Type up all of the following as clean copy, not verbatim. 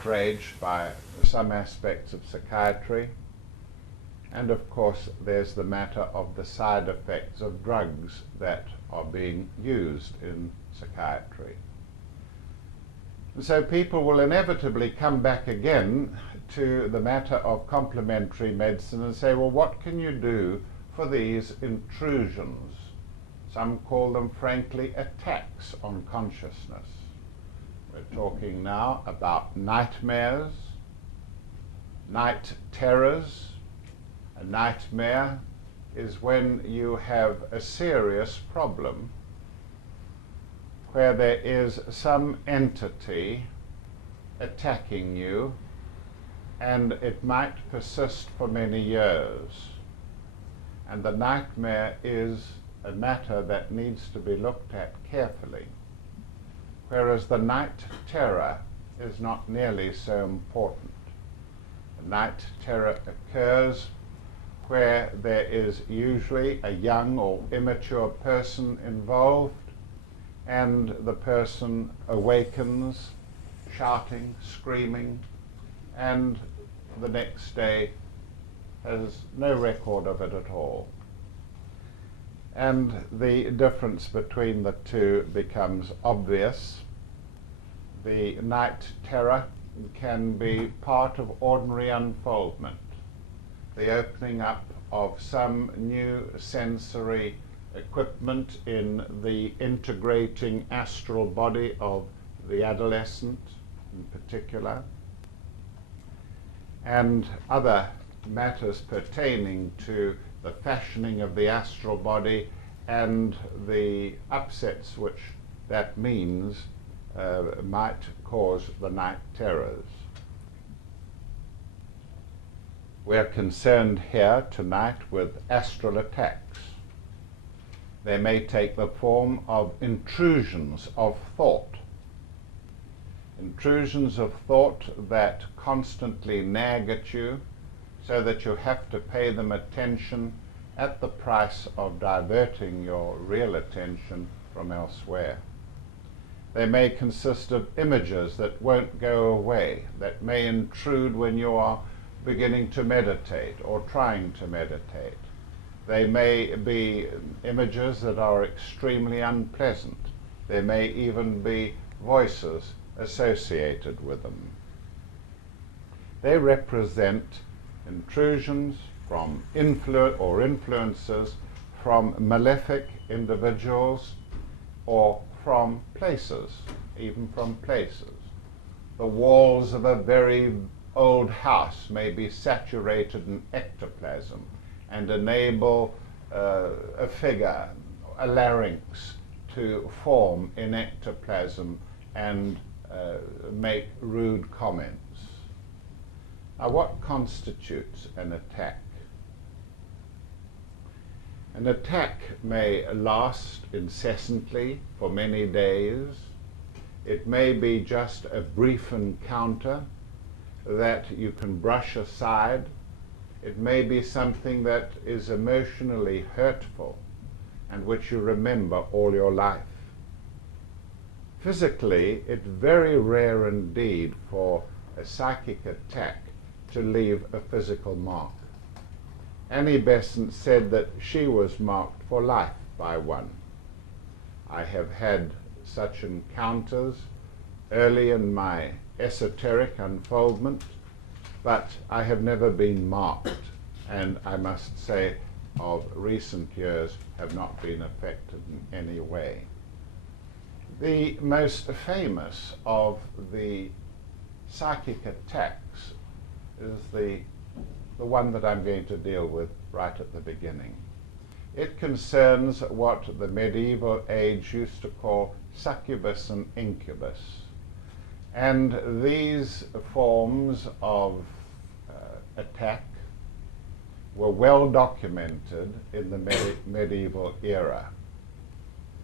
outraged by some aspects of psychiatry. And of course, there's the matter of the side effects of drugs that are being used in psychiatry. And so people will inevitably come back again to the matter of complementary medicine and say, well, what can you do for these intrusions? Some call them, frankly, attacks on consciousness. We're talking now about nightmares, night terrors. A nightmare is when you have a serious problem where there is some entity attacking you, and it might persist for many years. And the nightmare is a matter that needs to be looked at carefully, whereas the night terror is not nearly so important. The night terror occurs where there is usually a young or immature person involved, and the person awakens shouting, screaming, and the next day has no record of it at all. And the difference between the two becomes obvious. The night terror can be part of ordinary unfoldment, the opening up of some new sensory equipment in the integrating astral body of the adolescent in particular, and other matters pertaining to the fashioning of the astral body and the upsets which that means might cause the night terrors. We're concerned here tonight with astral attacks. They may take the form of intrusions of thought. Intrusions of thought that constantly nag at you so that you have to pay them attention at the price of diverting your real attention from elsewhere. They may consist of images that won't go away, that may intrude when you are beginning to meditate or trying to meditate. They may be images that are extremely unpleasant. There may even be voices associated with them. They represent intrusions from influences from malefic individuals or from places, even from places. The walls of a very old house may be saturated in ectoplasm and enable a figure, a larynx, to form in ectoplasm and make rude comments. Now, what constitutes an attack? An attack may last incessantly for many days. It may be just a brief encounter that you can brush aside. It may be something that is emotionally hurtful and which you remember all your life. Physically, it's very rare indeed for a psychic attack to leave a physical mark. Annie Besant said that she was marked for life by one. I have had such encounters early in my esoteric unfoldment, but I have never been marked, and I must say of recent years have not been affected in any way. The most famous of the psychic attacks is the one that I'm going to deal with right at the beginning. It concerns what the medieval age used to call succubus and incubus. And these forms of attack were well documented in the medieval era.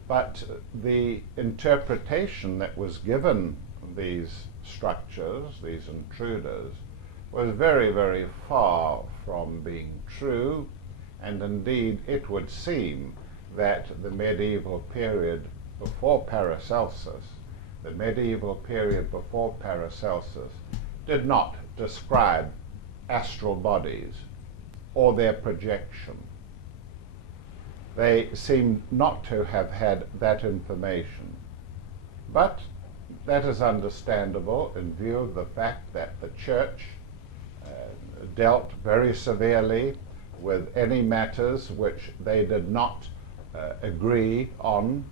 But the interpretation that was given these structures, these intruders, was very, very far from being true, and indeed it would seem that the medieval period before Paracelsus, did not describe astral bodies or their projection. They seem not to have had that information. But that is understandable in view of the fact that the Church dealt very severely with any matters which they did not agree on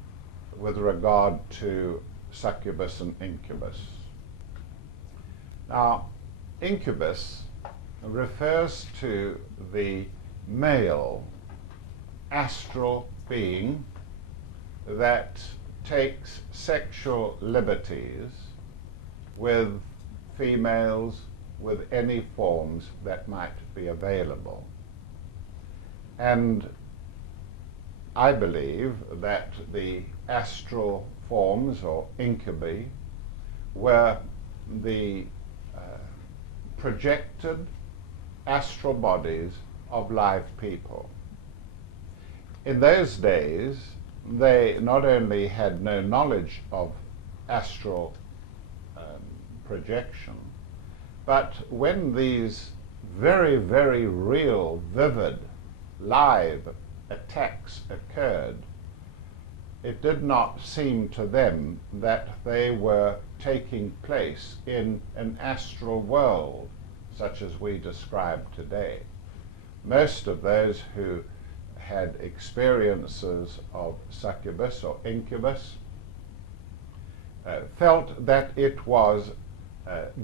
with regard to succubus and incubus. Now, incubus refers to the male astral being that takes sexual liberties with females with any forms that might be available. And I believe that the astral forms, or incubi, were the projected astral bodies of live people. In those days, they not only had no knowledge of astral projection, but when these very, very real, vivid, live attacks occurred, it did not seem to them that they were taking place in an astral world such as we describe today. Most of those who had experiences of succubus or incubus felt that it was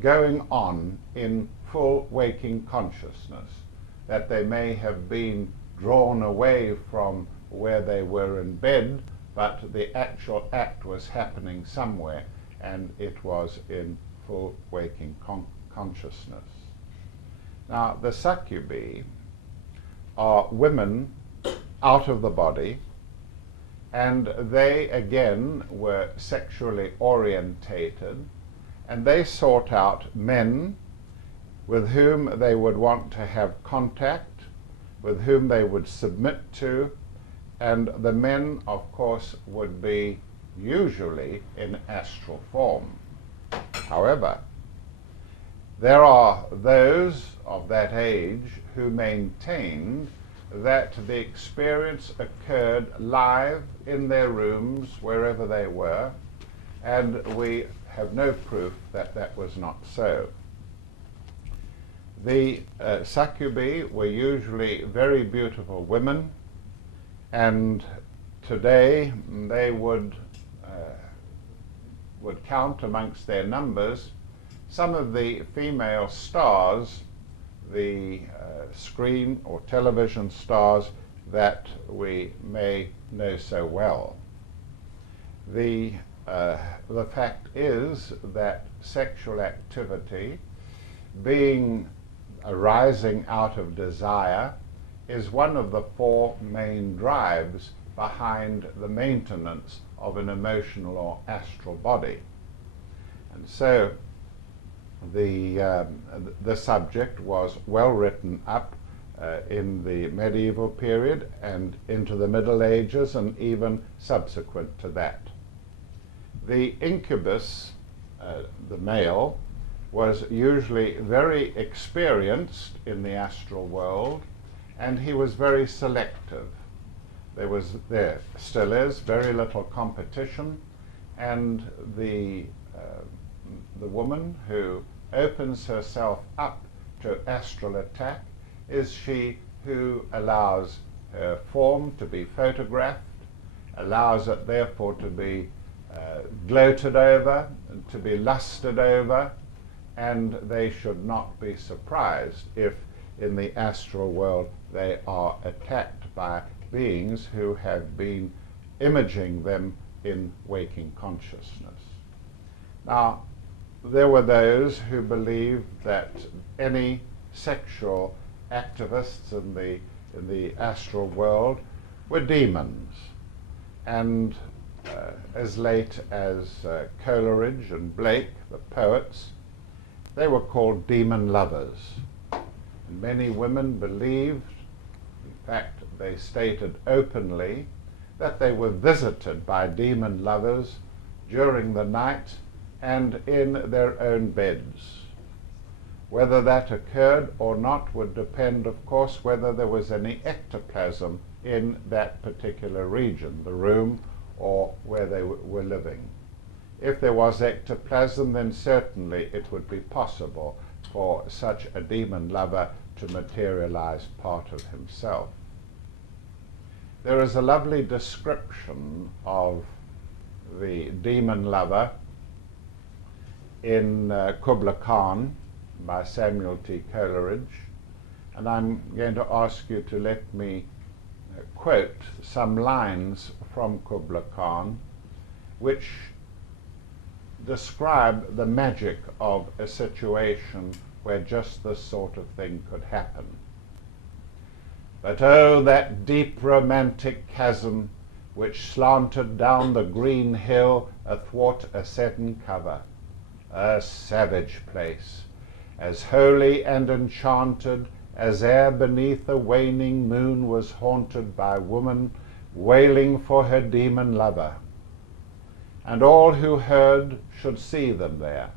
going on in full waking consciousness, that they may have been drawn away from where they were in bed, but the actual act was happening somewhere, and it was in full waking consciousness. Now, the succubi are women out of the body, and they again were sexually orientated, and they sought out men with whom they would want to have contact, with whom they would submit to, and the men, of course, would be usually in astral form. However, there are those of that age who maintained that the experience occurred live in their rooms, wherever they were, and we have no proof that that was not so. The succubi were usually very beautiful women, and today they would count amongst their numbers some of the female stars, the screen or television stars that we may know so well. The fact is that sexual activity, being arising out of desire, is one of the four main drives behind the maintenance of an emotional or astral body. And so the subject was well written up in the medieval period and into the Middle Ages and even subsequent to that. The incubus, the male, was usually very experienced in the astral world, and he was very selective. There still is very little competition, and the woman who opens herself up to astral attack is she who allows her form to be photographed, allows it therefore to be gloated over, and to be lusted over, and they should not be surprised if in the astral world they are attacked by beings who have been imaging them in waking consciousness. Now, there were those who believed that any sexual activists in the astral world were demons, and as late as Coleridge and Blake, the poets, they were called demon lovers. And many women believed, in fact they stated openly, that they were visited by demon lovers during the night and in their own beds. Whether that occurred or not would depend, of course, whether there was any ectoplasm in that particular region, the room or where they were living. If there was ectoplasm, then certainly it would be possible for such a demon lover to materialize part of himself. There is a lovely description of the demon lover in Kubla Khan by Samuel T. Coleridge, and I'm going to ask you to let me quote some lines from Kubla Khan which describe the magic of a situation where just this sort of thing could happen. But oh, that deep romantic chasm which slanted down the green hill athwart a sudden cover, a savage place, as holy and enchanted as e'er beneath a waning moon was haunted by woman wailing for her demon lover. And all who heard should see them there,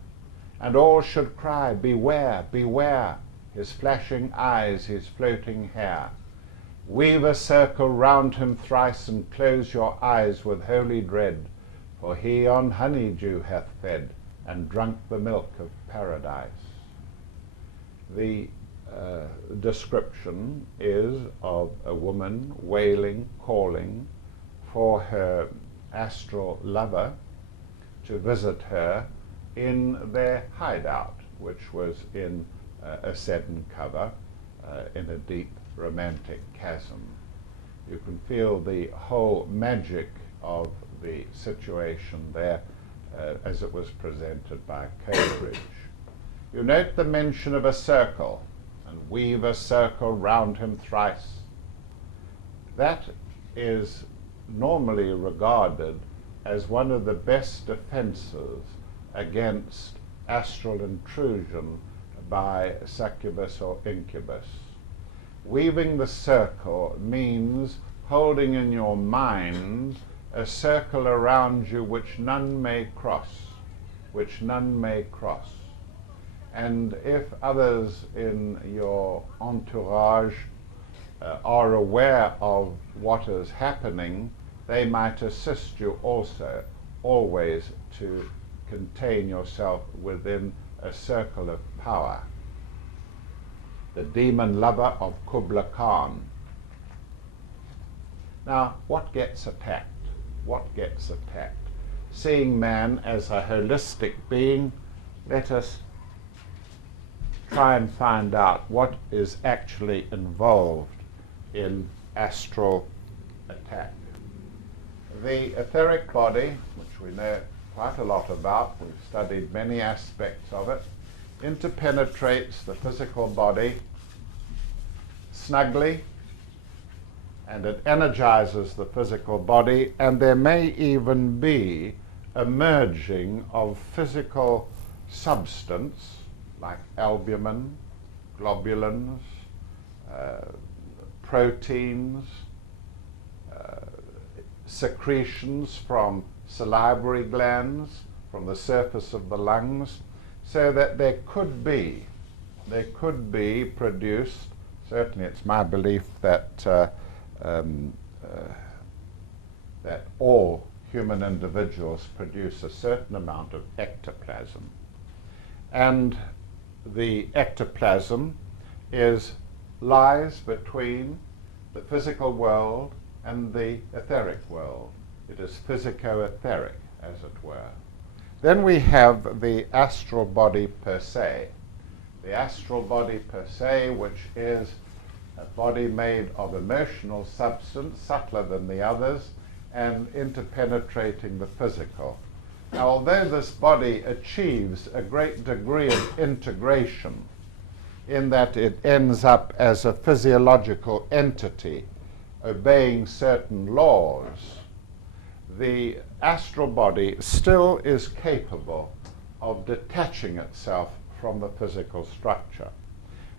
and all should cry, beware, beware, his flashing eyes, his floating hair. Weave a circle round him thrice, and close your eyes with holy dread, for he on honeydew hath fed, and drunk the milk of paradise. The description is of a woman wailing, calling for her astral lover to visit her in their hideout, which was in a Seddon cover in a deep romantic chasm. You can feel the whole magic of the situation there as it was presented by Coleridge. You note the mention of a circle, and weave a circle round him thrice. That is normally regarded as one of the best defenses against astral intrusion by succubus or incubus. Weaving the circle means holding in your mind a circle around you which none may cross, which none may cross. And if others in your entourage are aware of what is happening, they might assist you also always to contain yourself within a circle of power. The demon lover of Kubla Khan. Now, what gets attacked? What gets attacked? Seeing man as a holistic being, let us try and find out what is actually involved in astral attack. The etheric body, which we know quite a lot about, we've studied many aspects of it, interpenetrates the physical body snugly, and it energizes the physical body, and there may even be a merging of physical substance like albumin, globulins, proteins, secretions from salivary glands, from the surface of the lungs, so that there could be produced, certainly it's my belief that that all human individuals produce a certain amount of ectoplasm. And the ectoplasm lies between the physical world and the etheric world. It is physico-etheric, as it were. Then we have the astral body per se. The astral body per se, which is a body made of emotional substance, subtler than the others, and interpenetrating the physical. Now, although this body achieves a great degree of integration in that it ends up as a physiological entity obeying certain laws, the astral body still is capable of detaching itself from the physical structure.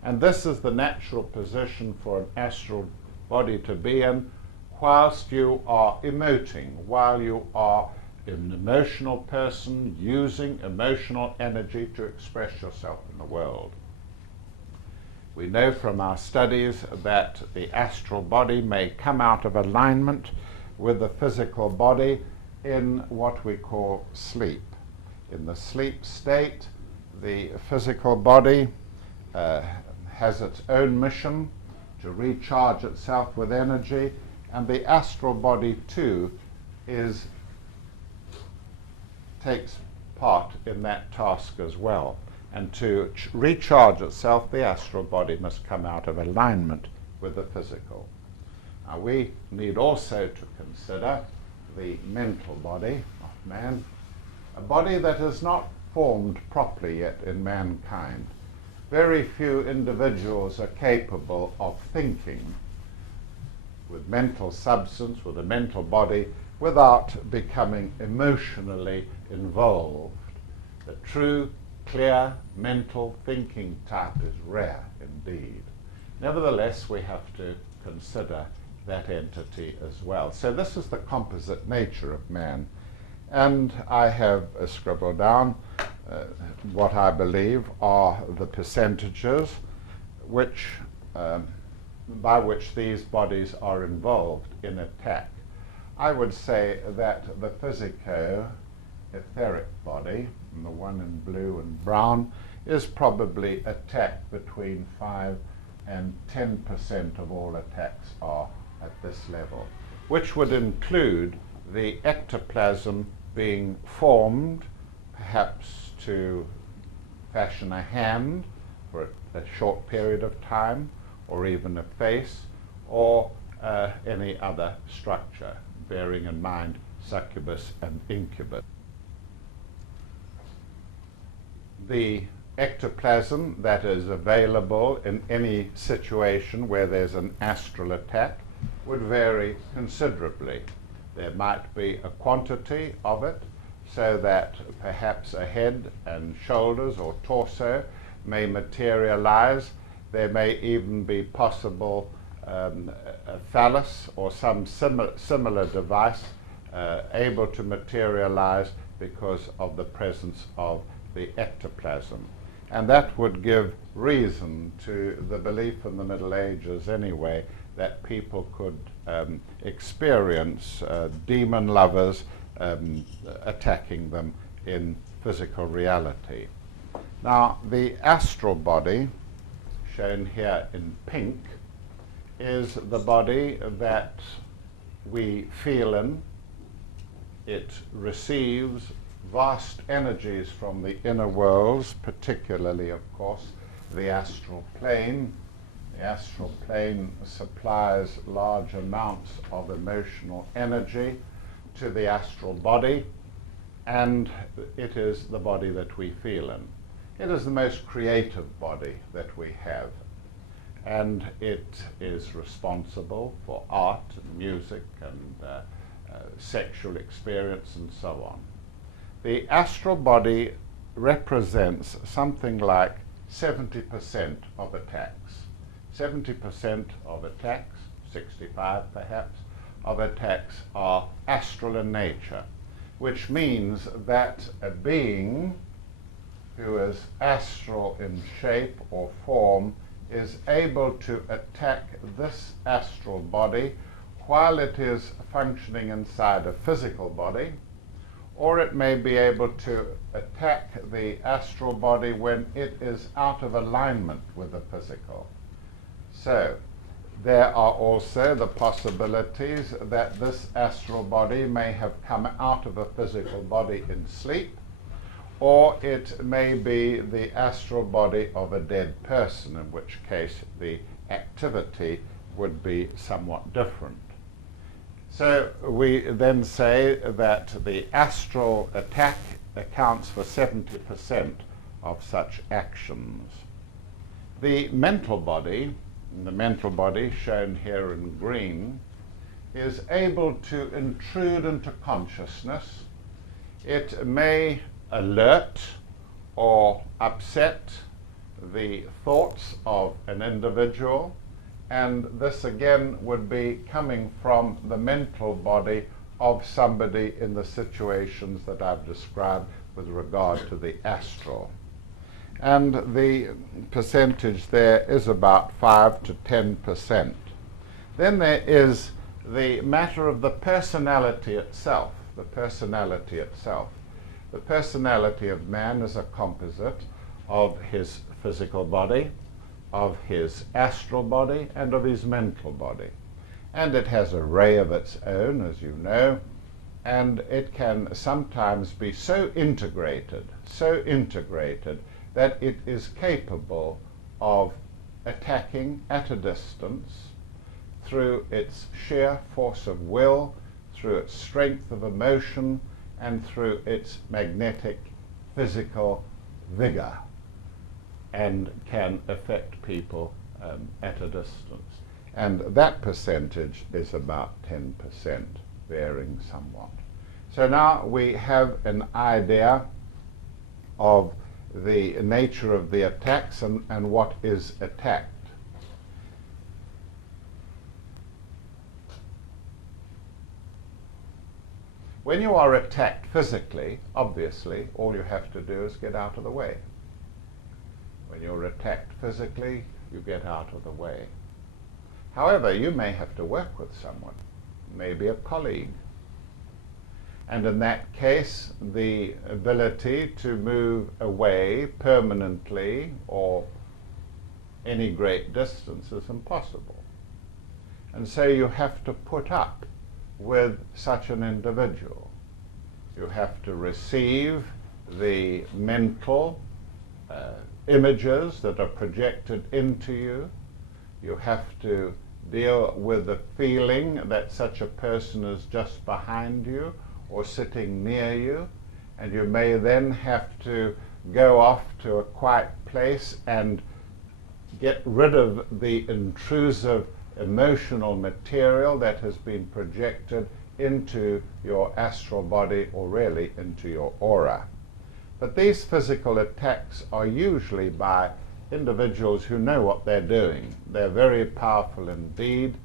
And this is the natural position for an astral body to be in whilst you are emoting, while you are an emotional person using emotional energy to express yourself in the world. We know from our studies that the astral body may come out of alignment with the physical body in what we call sleep. In the sleep state, the physical body has its own mission to recharge itself with energy, and the astral body too takes part in that task as well. And to recharge itself, the astral body must come out of alignment with the physical. Now, we need also to consider the mental body of man, a body that is not formed properly yet in mankind. Very few individuals are capable of thinking with mental substance, with a mental body, without becoming emotionally involved. The true, clear, mental thinking type is rare indeed. Nevertheless, we have to consider that entity as well. So this is the composite nature of man. And I have scribbled down what I believe are the percentages by which these bodies are involved in attack. I would say that the physico-etheric body, the one in blue and brown, is probably attacked between 5 and 10% of all attacks are at this level, which would include the ectoplasm being formed, perhaps to fashion a hand for a short period of time, or even a face, or any other structure, bearing in mind succubus and incubus. The ectoplasm that is available in any situation where there's an astral attack would vary considerably. There might be a quantity of it, so that perhaps a head and shoulders or torso may materialize. There may even be possible a phallus or some similar device able to materialize because of the presence of the ectoplasm. And that would give reason to the belief in the Middle Ages anyway that people could experience demon lovers attacking them in physical reality. Now, the astral body, shown here in pink, is the body that we feel in. It receives vast energies from the inner worlds, particularly, of course, the astral plane. The astral plane supplies large amounts of emotional energy to the astral body, and it is the body that we feel in. It is the most creative body that we have, and it is responsible for art and music and sexual experience and so on. The astral body represents something like 70% of attacks. 70% of attacks, 65 perhaps, of attacks are astral in nature, which means that a being who is astral in shape or form is able to attack this astral body while it is functioning inside a physical body, or it may be able to attack the astral body when it is out of alignment with the physical. So there are also the possibilities that this astral body may have come out of a physical body in sleep, or it may be the astral body of a dead person, in which case the activity would be somewhat different. So we then say that the astral attack accounts for 70% of such actions. The mental body shown here in green, is able to intrude into consciousness. It may alert or upset the thoughts of an individual, and this again would be coming from the mental body of somebody in the situations that I've described with regard to the astral. and the percentage there is about 5 to 10%. Then there is the matter of the personality itself. The personality itself. The personality of man is a composite of his physical body, of his astral body, and of his mental body. And it has a ray of its own, as you know, and it can sometimes be so integrated that it is capable of attacking at a distance through its sheer force of will, through its strength of emotion, and through its magnetic physical vigor, and can affect people at a distance. And that percentage is about 10%, varying somewhat. So now we have an idea of the nature of the attacks and what is attacked. When you are attacked physically, obviously, all you have to do is get out of the way. When you're attacked physically, you get out of the way. However, you may have to work with someone, maybe a colleague. And in that case, the ability to move away permanently or any great distance is impossible. And so you have to put up with such an individual. You have to receive the mental images that are projected into you. You have to deal with the feeling that such a person is just behind you or sitting near you, and you may then have to go off to a quiet place and get rid of the intrusive emotional material that has been projected into your astral body, or really into your aura. But these physical attacks are usually by individuals who know what they're doing. They're very powerful indeed,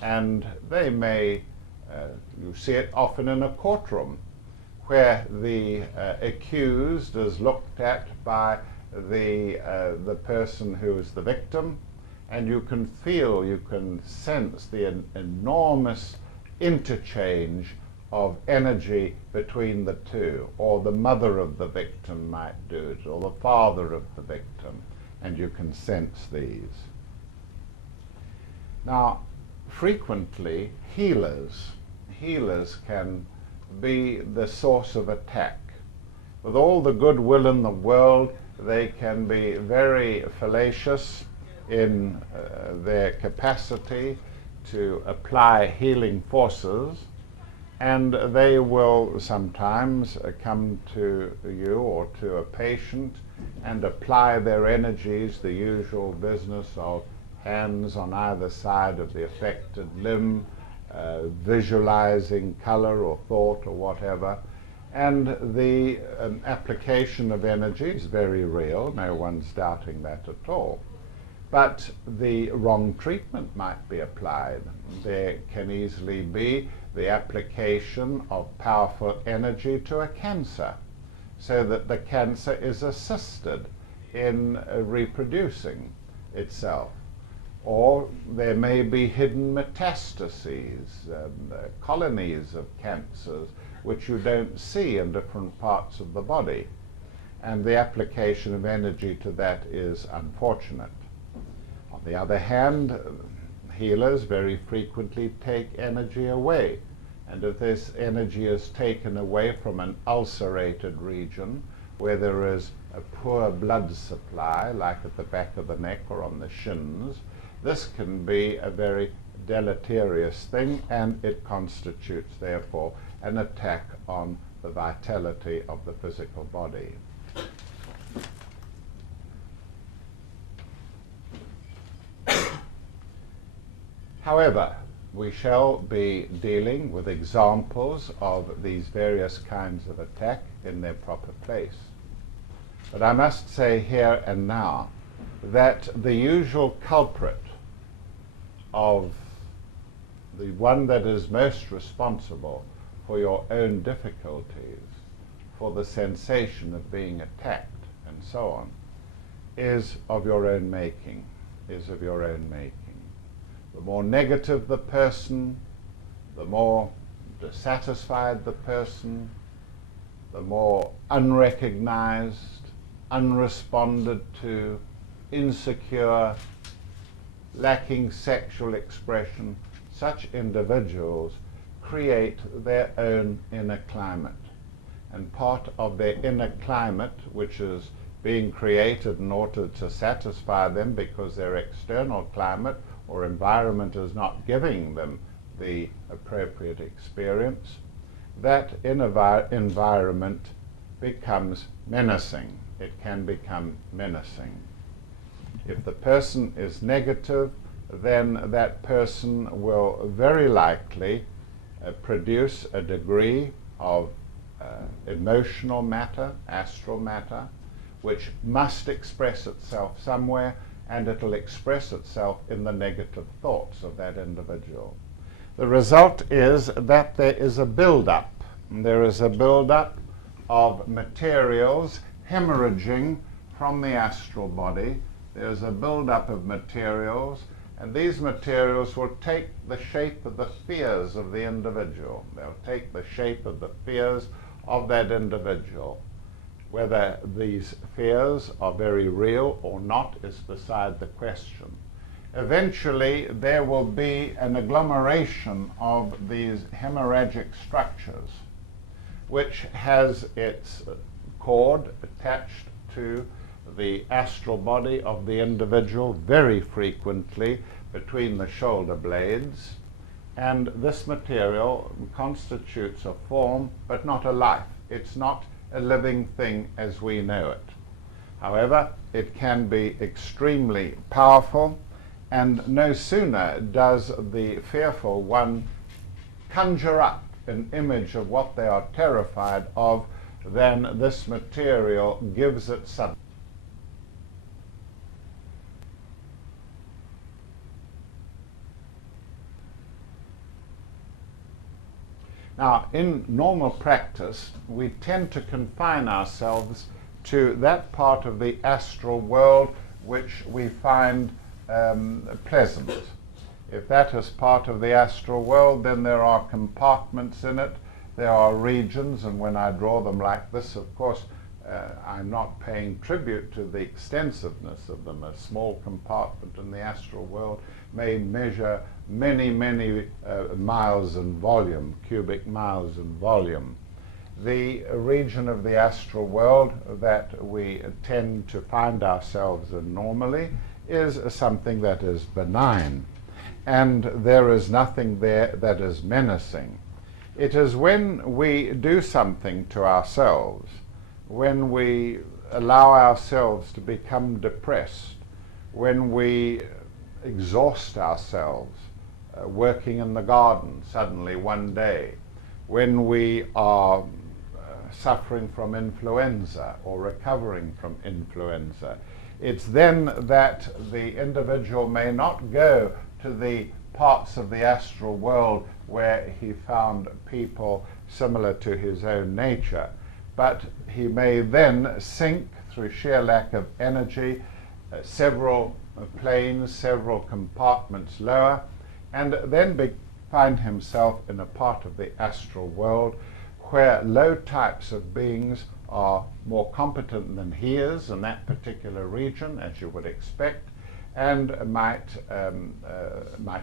and they may, you see it often in a courtroom, where the accused is looked at by the person who is the victim, and you can feel, you can sense the enormous interchange of energy between the two, or the mother of the victim might do it, or the father of the victim, and you can sense these. Now, frequently healers can be the source of attack. With all the goodwill in the world, they can be very fallacious in their capacity to apply healing forces, and they will sometimes come to you or to a patient and apply their energies, the usual business of hands on either side of the affected limb, visualizing color or thought or whatever. And the application of energy is very real, no one's doubting that at all. But the wrong treatment might be applied. There can easily be the application of powerful energy to a cancer, so that the cancer is assisted in reproducing itself. Or there may be hidden metastases, colonies of cancers, which you don't see in different parts of the body. And the application of energy to that is unfortunate. On the other hand, healers very frequently take energy away. And if this energy is taken away from an ulcerated region where there is a poor blood supply, like at the back of the neck or on the shins, this can be a very deleterious thing, and it constitutes, therefore, an attack on the vitality of the physical body. However, we shall be dealing with examples of these various kinds of attack in their proper place. But I must say here and now that the usual culprit of the one that is most responsible for your own difficulties, for the sensation of being attacked and so on, is of your own making, is of your own making. The more negative the person, the more dissatisfied the person, the more unrecognized, unresponded to, insecure, lacking sexual expression, such individuals create their own inner climate. And part of their inner climate, which is being created in order to satisfy them because their external climate or environment is not giving them the appropriate experience, that environment becomes menacing. It can become menacing. If the person is negative, then that person will very likely produce a degree of emotional matter, astral matter, which must express itself somewhere, and it'll express itself in the negative thoughts of that individual. The result is that there is a build-up. There is a build-up of materials hemorrhaging from the astral body. There's a build-up of materials, and these materials will take the shape of the fears of the individual. They'll take the shape of the fears of that individual. Whether these fears are very real or not is beside the question. Eventually, there will be an agglomeration of these hemorrhagic structures, which has its cord attached to the astral body of the individual, very frequently between the shoulder blades, and this material constitutes a form but not a life. It's not a living thing as we know it. However, it can be extremely powerful, and no sooner does the fearful one conjure up an image of what they are terrified of than this material gives it some. Now, in normal practice, we tend to confine ourselves to that part of the astral world which we find pleasant. If that is part of the astral world, then there are compartments in it, there are regions, and when I draw them like this, of course, I'm not paying tribute to the extensiveness of them. A small compartment in the astral world may measure many, many miles in volume, cubic miles in volume. The region of the astral world that we tend to find ourselves in normally is something that is benign, and there is nothing there that is menacing. It is when we do something to ourselves, when we allow ourselves to become depressed, when we exhaust ourselves working in the garden suddenly one day, when we are suffering from influenza or recovering from influenza, it's then that the individual may not go to the parts of the astral world where he found people similar to his own nature, but he may then sink through sheer lack of energy several planes, several compartments lower, and then find himself in a part of the astral world where low types of beings are more competent than he is in that particular region, as you would expect, and might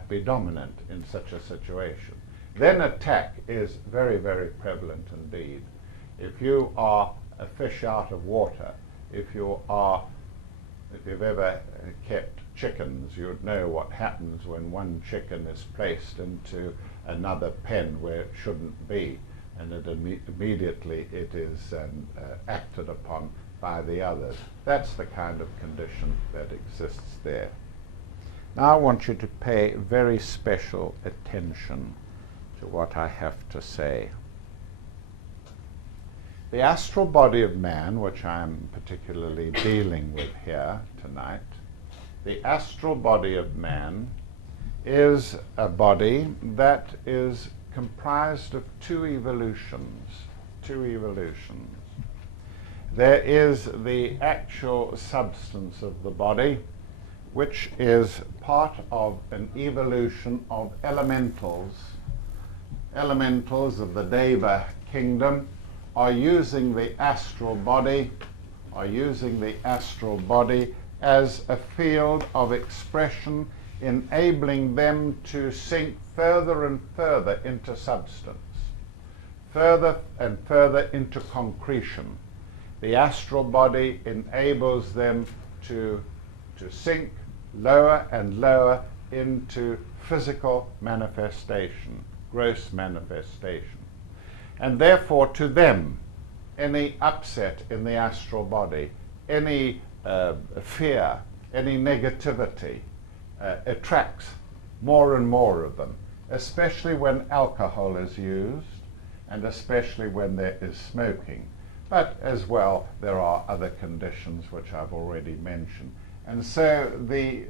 be dominant in such a situation. Then attack is very, very prevalent indeed. If you are a fish out of water, if you've ever kept chickens, you'd know what happens when one chicken is placed into another pen where it shouldn't be, and immediately it is acted upon by the others. That's the kind of condition that exists there. Now I want you to pay very special attention to what I have to say. The astral body of man, which I'm particularly dealing with here tonight, the astral body of man is a body that is comprised of two evolutions. there is the actual substance of the body, which is part of an evolution of elementals. Elementals of the Deva kingdom are using the astral body, as a field of expression, enabling them to sink further and further into substance, further and further into concretion. The astral body enables them to sink lower and lower into physical manifestation, gross manifestation. And therefore, to them, any upset in the astral body, any fear, any negativity, attracts more and more of them, especially when alcohol is used and especially when there is smoking. But as well, there are other conditions which I've already mentioned. And so the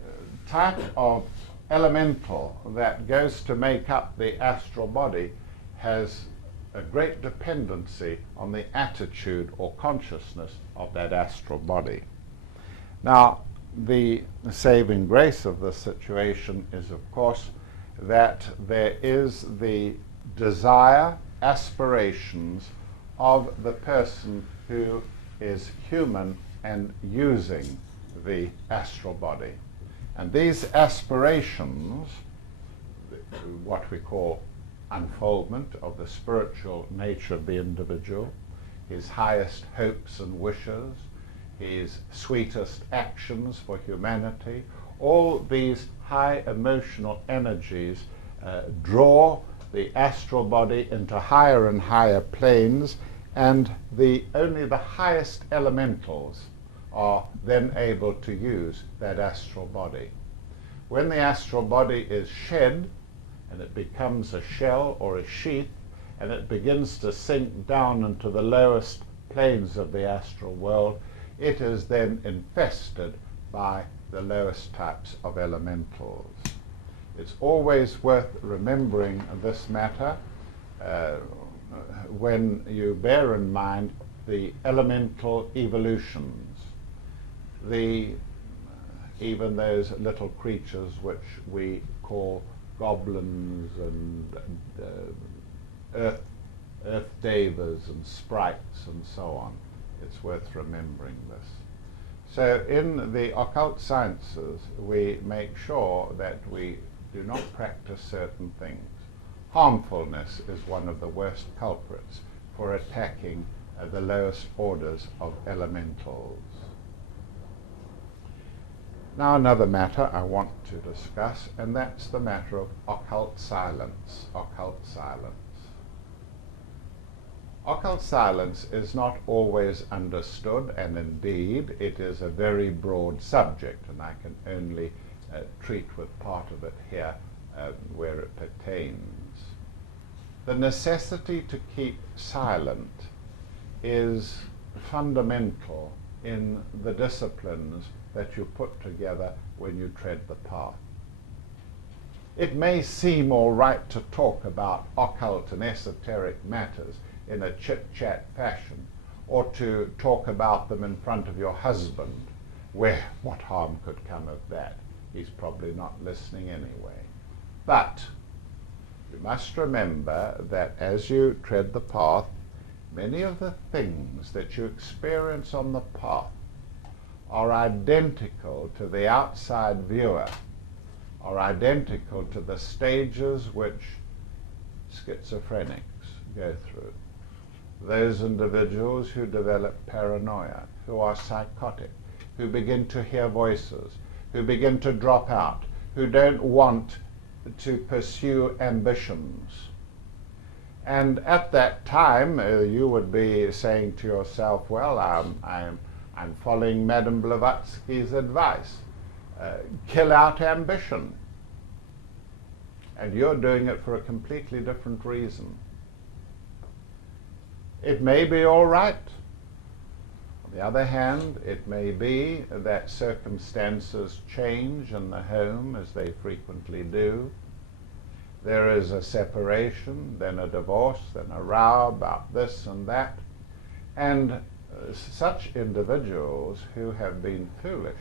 type of elemental that goes to make up the astral body has a great dependency on the attitude or consciousness of that astral body. Now, the saving grace of this situation is, of course, that there is the desire, aspirations of the person who is human and using the astral body. And these aspirations, what we call unfoldment of the spiritual nature of the individual, his highest hopes and wishes, his sweetest actions for humanity, all these high emotional energies draw the astral body into higher and higher planes, and only the highest elementals are then able to use that astral body. When the astral body is shed, and it becomes a shell or a sheath, and it begins to sink down into the lowest planes of the astral world, it is then infested by the lowest types of elementals. It's always worth remembering this matter when you bear in mind the elemental evolutions, even those little creatures which we call goblins and earth devas and sprites and so on. It's worth remembering this. So in the occult sciences, we make sure that we do not practice certain things. Harmfulness is one of the worst culprits for attacking the lowest orders of elementals. Now another matter I want to discuss, and that's the matter of occult silence. Occult silence. Occult silence is not always understood, and indeed it is a very broad subject, and I can only treat with part of it here where it pertains. The necessity to keep silent is fundamental in the disciplines that you put together when you tread the path. It may seem all right to talk about occult and esoteric matters in a chit-chat fashion, or to talk about them in front of your husband, where what harm could come of that? He's probably not listening anyway. But you must remember that as you tread the path, many of the things that you experience on the path are identical to the outside viewer, are identical to the stages which schizophrenics go through. Those individuals who develop paranoia, who are psychotic, who begin to hear voices, who begin to drop out, who don't want to pursue ambitions. And at that time, you would be saying to yourself, well, I'm following Madame Blavatsky's advice. Kill out ambition. And you're doing it for a completely different reason. It may be all right. On the other hand, it may be that circumstances change in the home, as they frequently do. There is a separation, then a divorce, then a row about this and that. And such individuals who have been foolish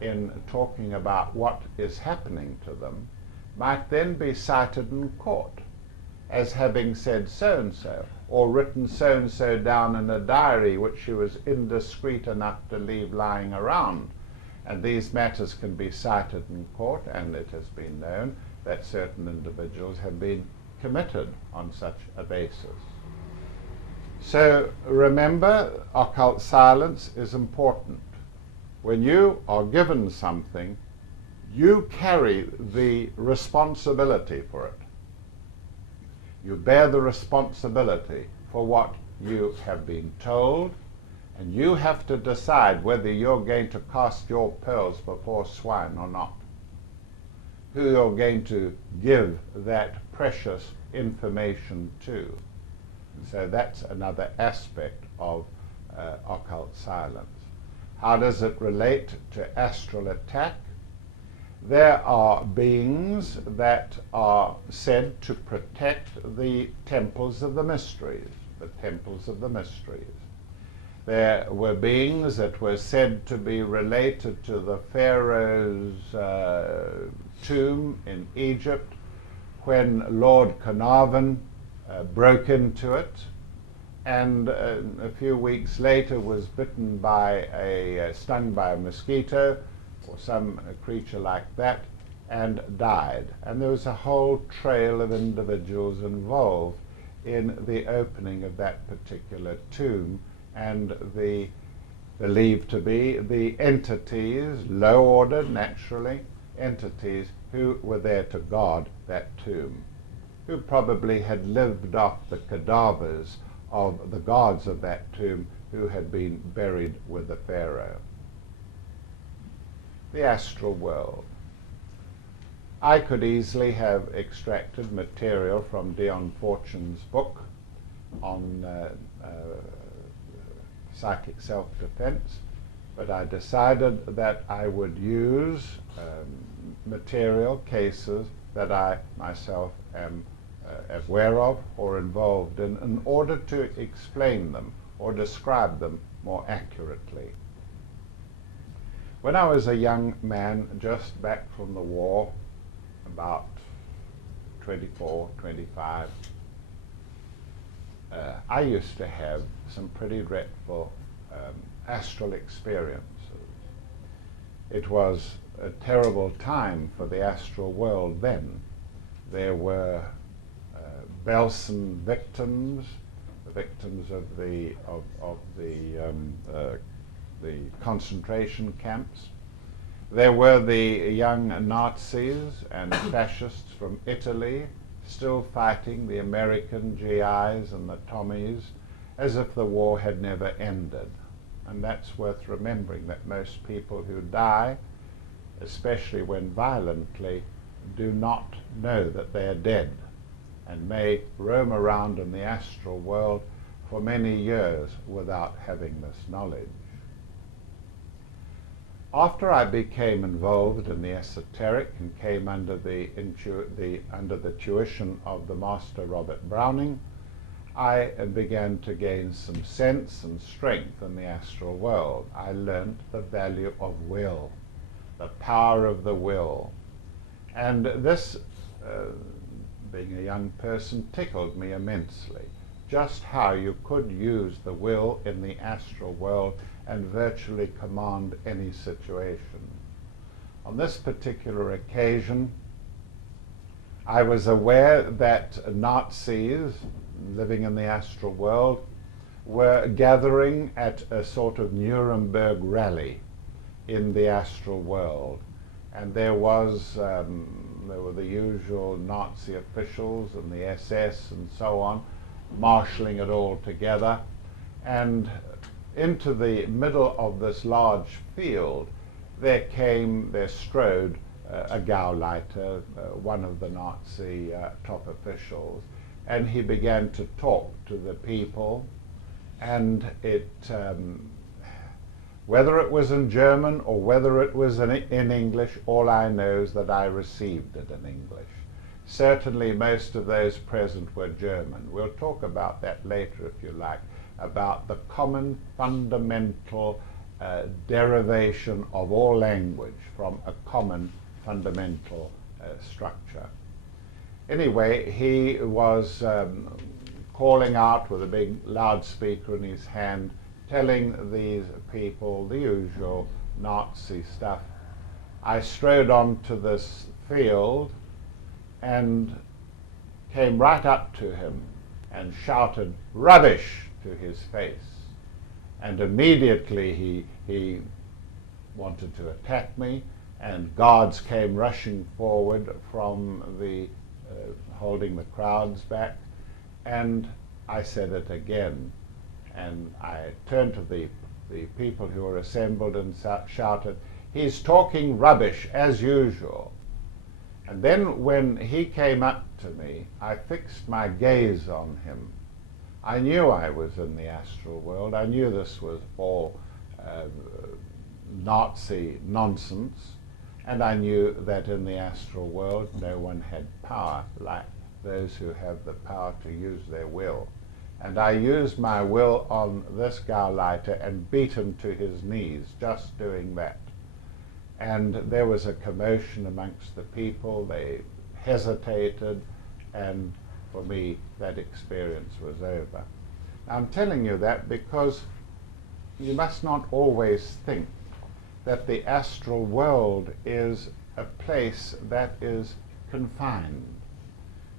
in talking about what is happening to them might then be cited in court as having said so-and-so, or written so-and-so down in a diary which she was indiscreet enough to leave lying around. And these matters can be cited in court, and it has been known that certain individuals have been committed on such a basis. So remember, occult silence is important. When you are given something, you carry the responsibility for it. You bear the responsibility for what you have been told, and you have to decide whether you're going to cast your pearls before swine or not, who you're going to give that precious information to. So that's another aspect of occult silence. How does it relate to astral attack? There are beings that are said to protect the temples of the mysteries, the temples of the mysteries. There were beings that were said to be related to the Pharaoh's tomb in Egypt when Lord Carnarvon broke into it, and a few weeks later was bitten by stung by a mosquito or some creature like that, and died. And there was a whole trail of individuals involved in the opening of that particular tomb, and the believed to be the entities, low order naturally, entities who were there to guard that tomb, who probably had lived off the cadavers of the gods of that tomb who had been buried with the Pharaoh. The astral world. I could easily have extracted material from Dion Fortune's book on psychic self-defense, but I decided that I would use material, cases that I myself am aware of or involved in order to explain them or describe them more accurately. When I was a young man, just back from the war, about 24, 25, I used to have some pretty dreadful astral experiences. It was a terrible time for the astral world then. There were Belsen victims, the victims of the concentration camps. There were the young Nazis and fascists from Italy still fighting the American GIs and the Tommies as if the war had never ended. And that's worth remembering, that most people who die, especially when violently, do not know that they are dead and may roam around in the astral world for many years without having this knowledge. After I became involved in the esoteric and came under the tuition of the Master Robert Browning, I began to gain some sense and strength in the astral world. I learnt the value of will, the power of the will. And this, being a young person, tickled me immensely, just how you could use the will in the astral world and virtually command any situation. On this particular occasion, I was aware that Nazis living in the astral world were gathering at a sort of Nuremberg rally in the astral world, and there were the usual Nazi officials and the SS and so on marshalling it all together, and into the middle of this large field there strode a Gauleiter, one of the Nazi top officials, and he began to talk to the people, and whether it was in German or whether it was in English, all I know is that I received it in English. Certainly most of those present were German. We'll talk about that later if you like. about the common fundamental derivation of all language from a common fundamental structure. Anyway, he was calling out with a big loudspeaker in his hand, telling these people the usual Nazi stuff. I strode onto this field and came right up to him and shouted "rubbish" to his face. And immediately he wanted to attack me, and guards came rushing forward from the holding the crowds back, and I said it again, and I turned to the people who were assembled and shouted, "He's talking rubbish as usual." And then when he came up to me, I fixed my gaze on him. I knew I was in the astral world. I knew this was all Nazi nonsense, and I knew that in the astral world no one had power like those who have the power to use their will. And I used my will on this Gauleiter and beat him to his knees, just doing that. And there was a commotion amongst the people. They hesitated, and for me that experience was over. I'm telling you that because you must not always think that the astral world is a place that is confined.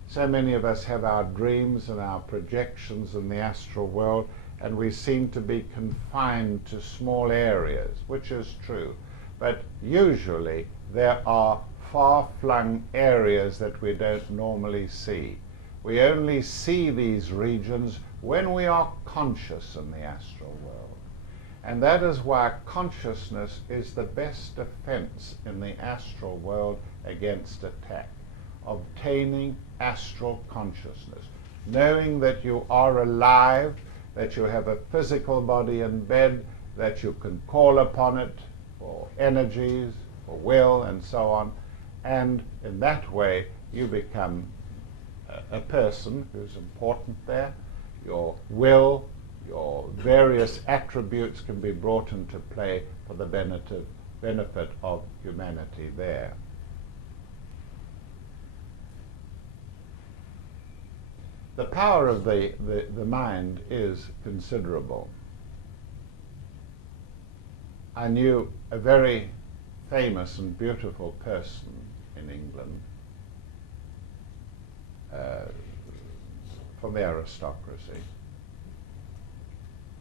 So many of us have our dreams and our projections in the astral world, and we seem to be confined to small areas, which is true. But usually there are far-flung areas that we don't normally see. We only see these regions when we are conscious in the astral world. And that is why consciousness is the best defense in the astral world against attack. Obtaining astral consciousness, knowing that you are alive, that you have a physical body in bed, that you can call upon it for energies, for will, and so on. And in that way, you become a person who's important there. Your will, your various attributes can be brought into play for the benefit of humanity there. The power of the mind is considerable. I knew a very famous and beautiful person in England from the aristocracy.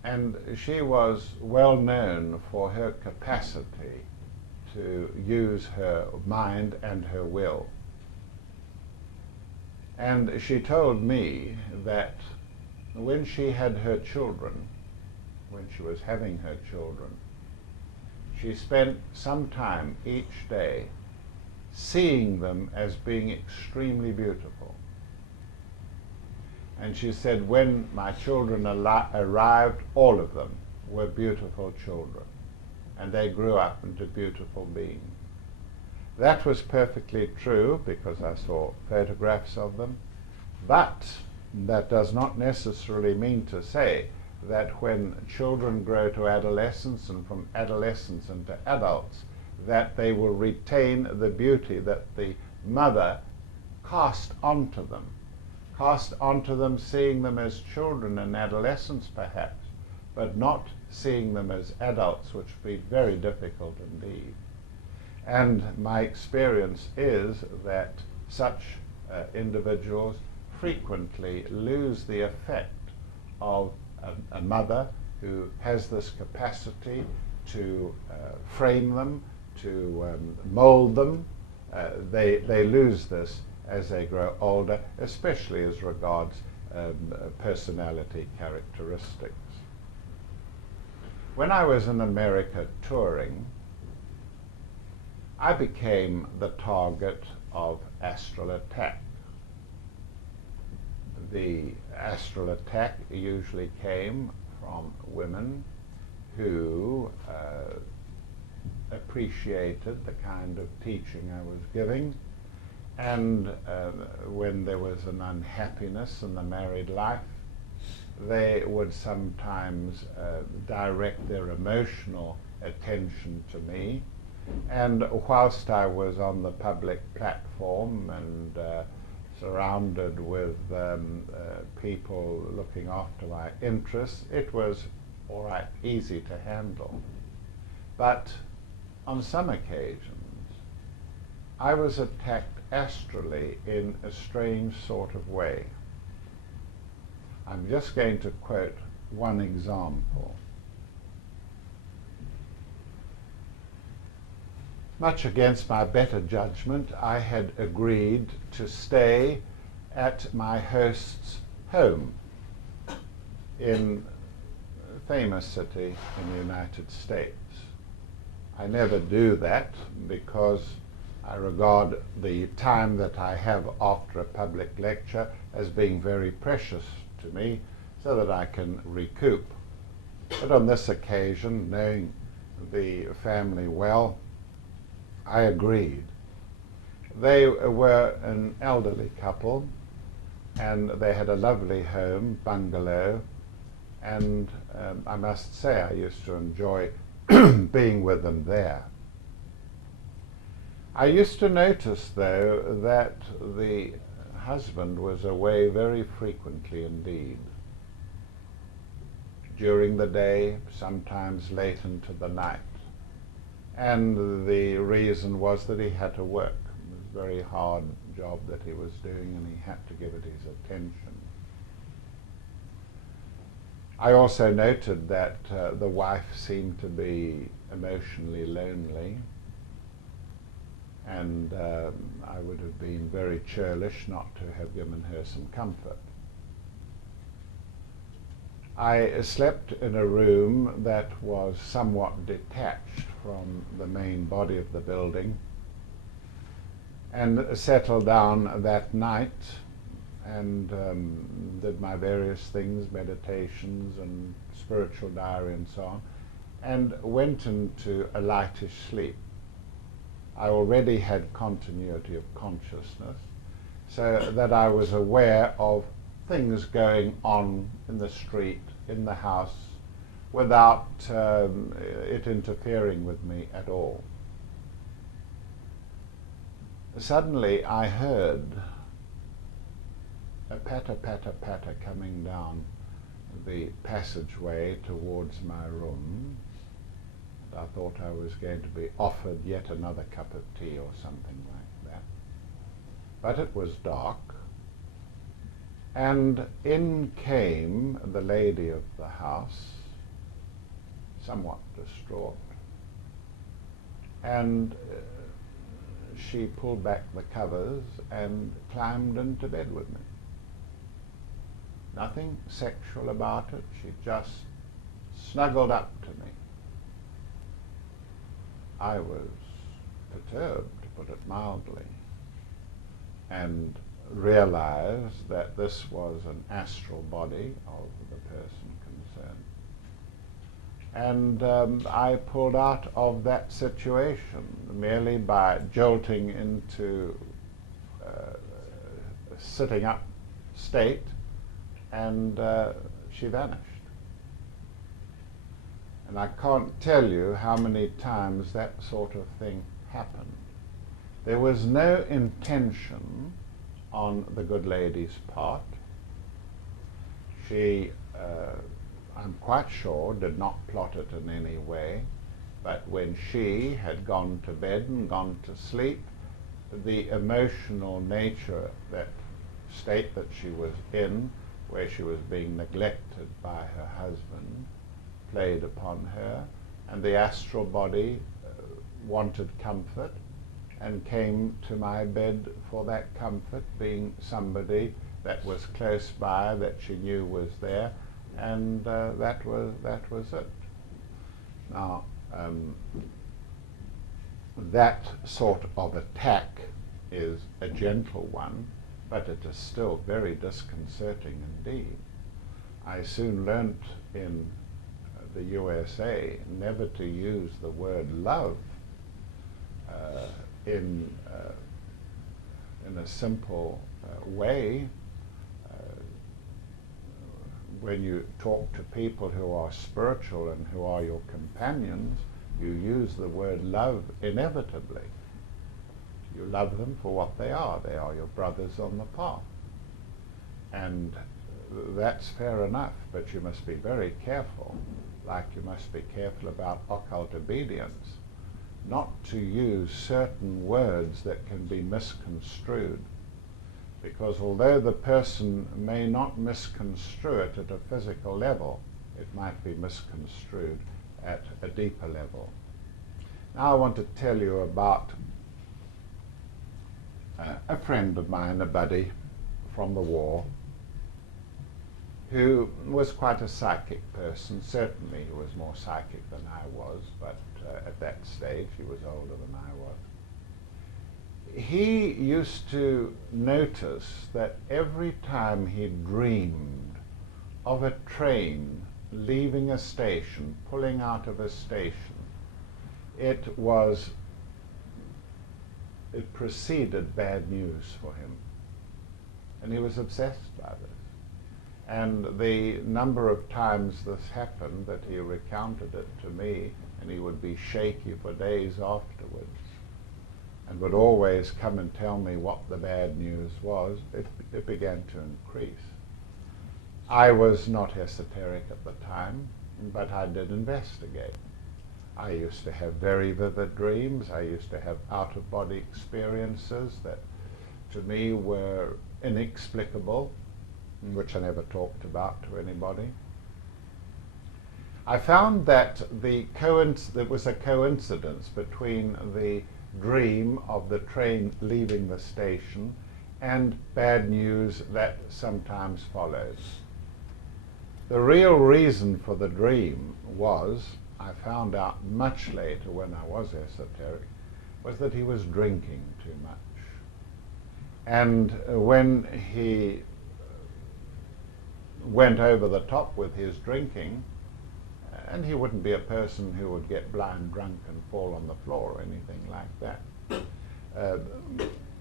And she was well known for her capacity to use her mind and her will. And she told me that when she had her children, when she was having her children, she spent some time each day seeing them as being extremely beautiful. And she said, when my children arrived, all of them were beautiful children, and they grew up into beautiful beings. That was perfectly true because I saw photographs of them, but that does not necessarily mean to say that when children grow to adolescence and from adolescence into adults, that they will retain the beauty that the mother cast onto them, seeing them as children and adolescents perhaps, but not seeing them as adults, which would be very difficult indeed. And my experience is that such individuals frequently lose the effect of a mother who has this capacity to frame them, to mold them. They lose this as they grow older, especially as regards personality characteristics. When I was in America touring, I became the target of astral attack. The astral attack usually came from women who appreciated the kind of teaching I was giving, and when there was an unhappiness in the married life, they would sometimes direct their emotional attention to me. And whilst I was on the public platform and surrounded with people looking after my interests, it was all right, easy to handle. But on some occasions, I was attacked astrally in a strange sort of way. I'm just going to quote one example. Much against my better judgment, I had agreed to stay at my host's home in a famous city in the United States. I never do that because I regard the time that I have after a public lecture as being very precious to me, so that I can recoup. But on this occasion, knowing the family well, I agreed. They were an elderly couple, and they had a lovely home, bungalow, and I must say I used to enjoy being with them there. I used to notice, though, that the husband was away very frequently indeed. During the day, sometimes late into the night. And the reason was that he had to work. It was a very hard job that he was doing, and he had to give it his attention. I also noted that the wife seemed to be emotionally lonely, and I would have been very churlish not to have given her some comfort. I slept in a room that was somewhat detached from the main body of the building, and settled down that night and did my various things, meditations and spiritual diary and so on, and went into a lightish sleep. I already had continuity of consciousness, so that I was aware of things going on in the street, in the house, without it interfering with me at all. Suddenly I heard a patter, patter, patter coming down the passageway towards my room. I thought I was going to be offered yet another cup of tea or something like that. But it was dark, and in came the lady of the house, somewhat distraught, and she pulled back the covers and climbed into bed with me. Nothing sexual about it, she just snuggled up to me. I was perturbed, to put it mildly, and realized that this was an astral body of the person concerned. And I pulled out of that situation merely by jolting into a sitting up state, and she vanished. And I can't tell you how many times that sort of thing happened. There was no intention on the good lady's part. She, I'm quite sure, did not plot it in any way, but when she had gone to bed and gone to sleep, the emotional nature, that state that she was in, where she was being neglected by her husband, played upon her, and the astral body wanted comfort and came to my bed for that comfort, being somebody that was close by, that she knew was there, and that was it. Now, that sort of attack is a gentle one, but it is still very disconcerting indeed. I soon learnt in the USA never to use the word love in a simple way. when you talk to people who are spiritual and who are your companions, you use the word love inevitably. You love them for what they are. They are your brothers on the path. And that's fair enough, but you must be very careful, like you must be careful about occult obedience, not to use certain words that can be misconstrued. Because although the person may not misconstrue it at a physical level, it might be misconstrued at a deeper level. Now I want to tell you about a friend of mine, a buddy from the war, who was quite a psychic person. Certainly he was more psychic than I was, but at that stage he was older than I was. He used to notice that every time he dreamed of a train leaving a station, pulling out of a station, it preceded bad news for him. And he was obsessed by this. And the number of times this happened that he recounted it to me, and he would be shaky for days afterwards, and would always come and tell me what the bad news was, it began to increase. I was not esoteric at the time, but I did investigate. I used to have very vivid dreams. I used to have out-of-body experiences that to me were inexplicable, which I never talked about to anybody. I found that there was a coincidence between the dream of the train leaving the station and bad news that sometimes follows. The real reason for the dream was, I found out much later when I was esoteric, was that he was drinking too much. And when he went over the top with his drinking, and he wouldn't be a person who would get blind drunk and fall on the floor or anything like that.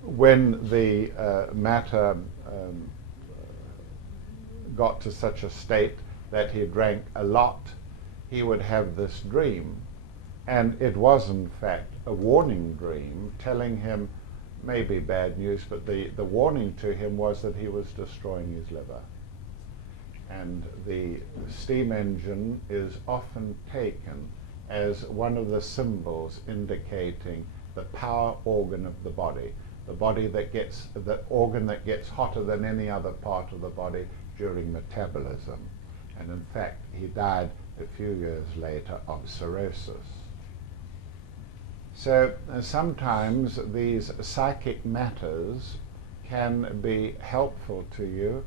When the matter got to such a state that he drank a lot, he would have this dream. And it was in fact a warning dream telling him maybe bad news, but the warning to him was that he was destroying his liver. And the steam engine is often taken as one of the symbols indicating the power organ of the body the organ that gets hotter than any other part of the body during metabolism. And in fact, he died a few years later of cirrhosis. So sometimes these psychic matters can be helpful to you,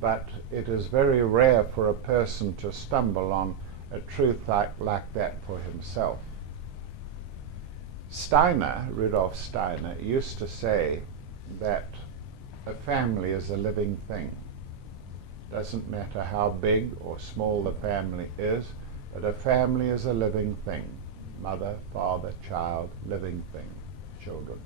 but it is very rare for a person to stumble on a truth like that for himself. Rudolf Steiner, used to say that a family is a living thing. Doesn't matter how big or small the family is, but a family is a living thing. Mother, father, child, living thing, children.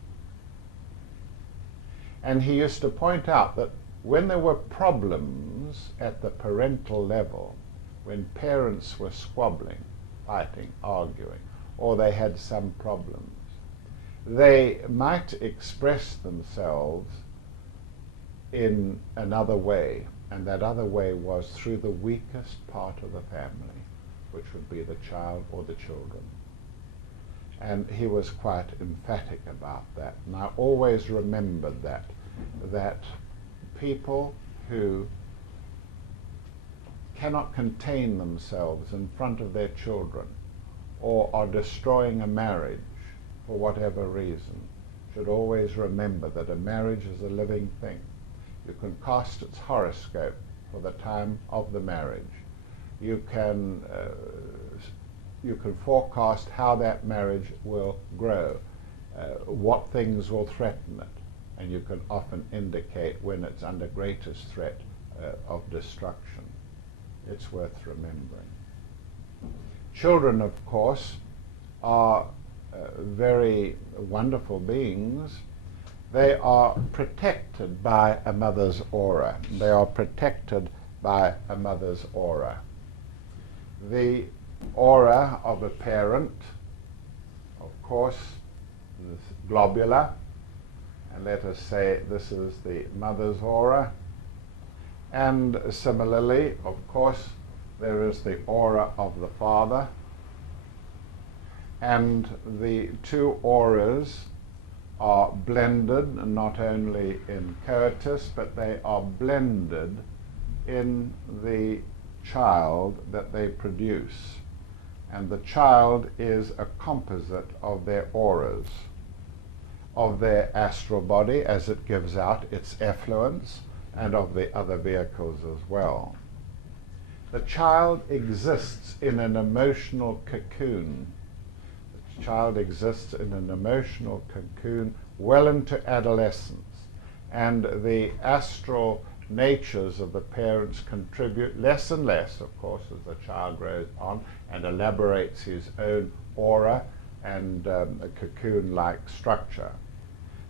And he used to point out that when there were problems at the parental level, when parents were squabbling, fighting, arguing, or they had some problems, they might express themselves in another way, and that other way was through the weakest part of the family, which would be the child or the children. And he was quite emphatic about that. And I always remembered that people who cannot contain themselves in front of their children or are destroying a marriage for whatever reason should always remember that a marriage is a living thing. You can cast its horoscope for the time of the marriage. You can forecast how that marriage will grow, what things will threaten it, and you can often indicate when it's under greatest threat of destruction. It's worth remembering. Children, of course, are very wonderful beings. They are protected by a mother's aura. They are protected by a mother's aura. The aura of a parent, of course, is globular, and let us say this is the mother's aura. And similarly, of course, there is the aura of the father, and the two auras are blended not only in coitus, but they are blended in the child that they produce. And the child is a composite of their auras, of their astral body as it gives out its effluence, and of the other vehicles as well. The child exists in an emotional cocoon. The child exists in an emotional cocoon well into adolescence, and the astral natures of the parents contribute less and less, of course, as the child grows on and elaborates his own aura and a cocoon-like structure.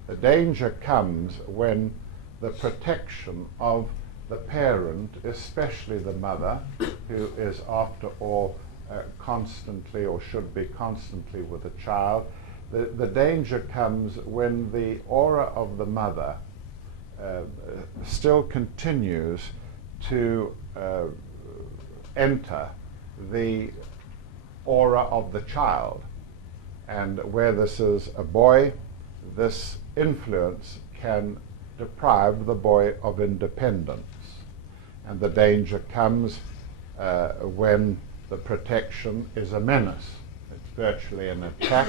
The danger comes when the protection of the parent, especially the mother, who is after all constantly or should be constantly with the child, the danger comes when the aura of the mother still continues to enter the aura of the child. And where this is a boy, this influence can deprive the boy of independence. And the danger comes when the protection is a menace. It's virtually an attack,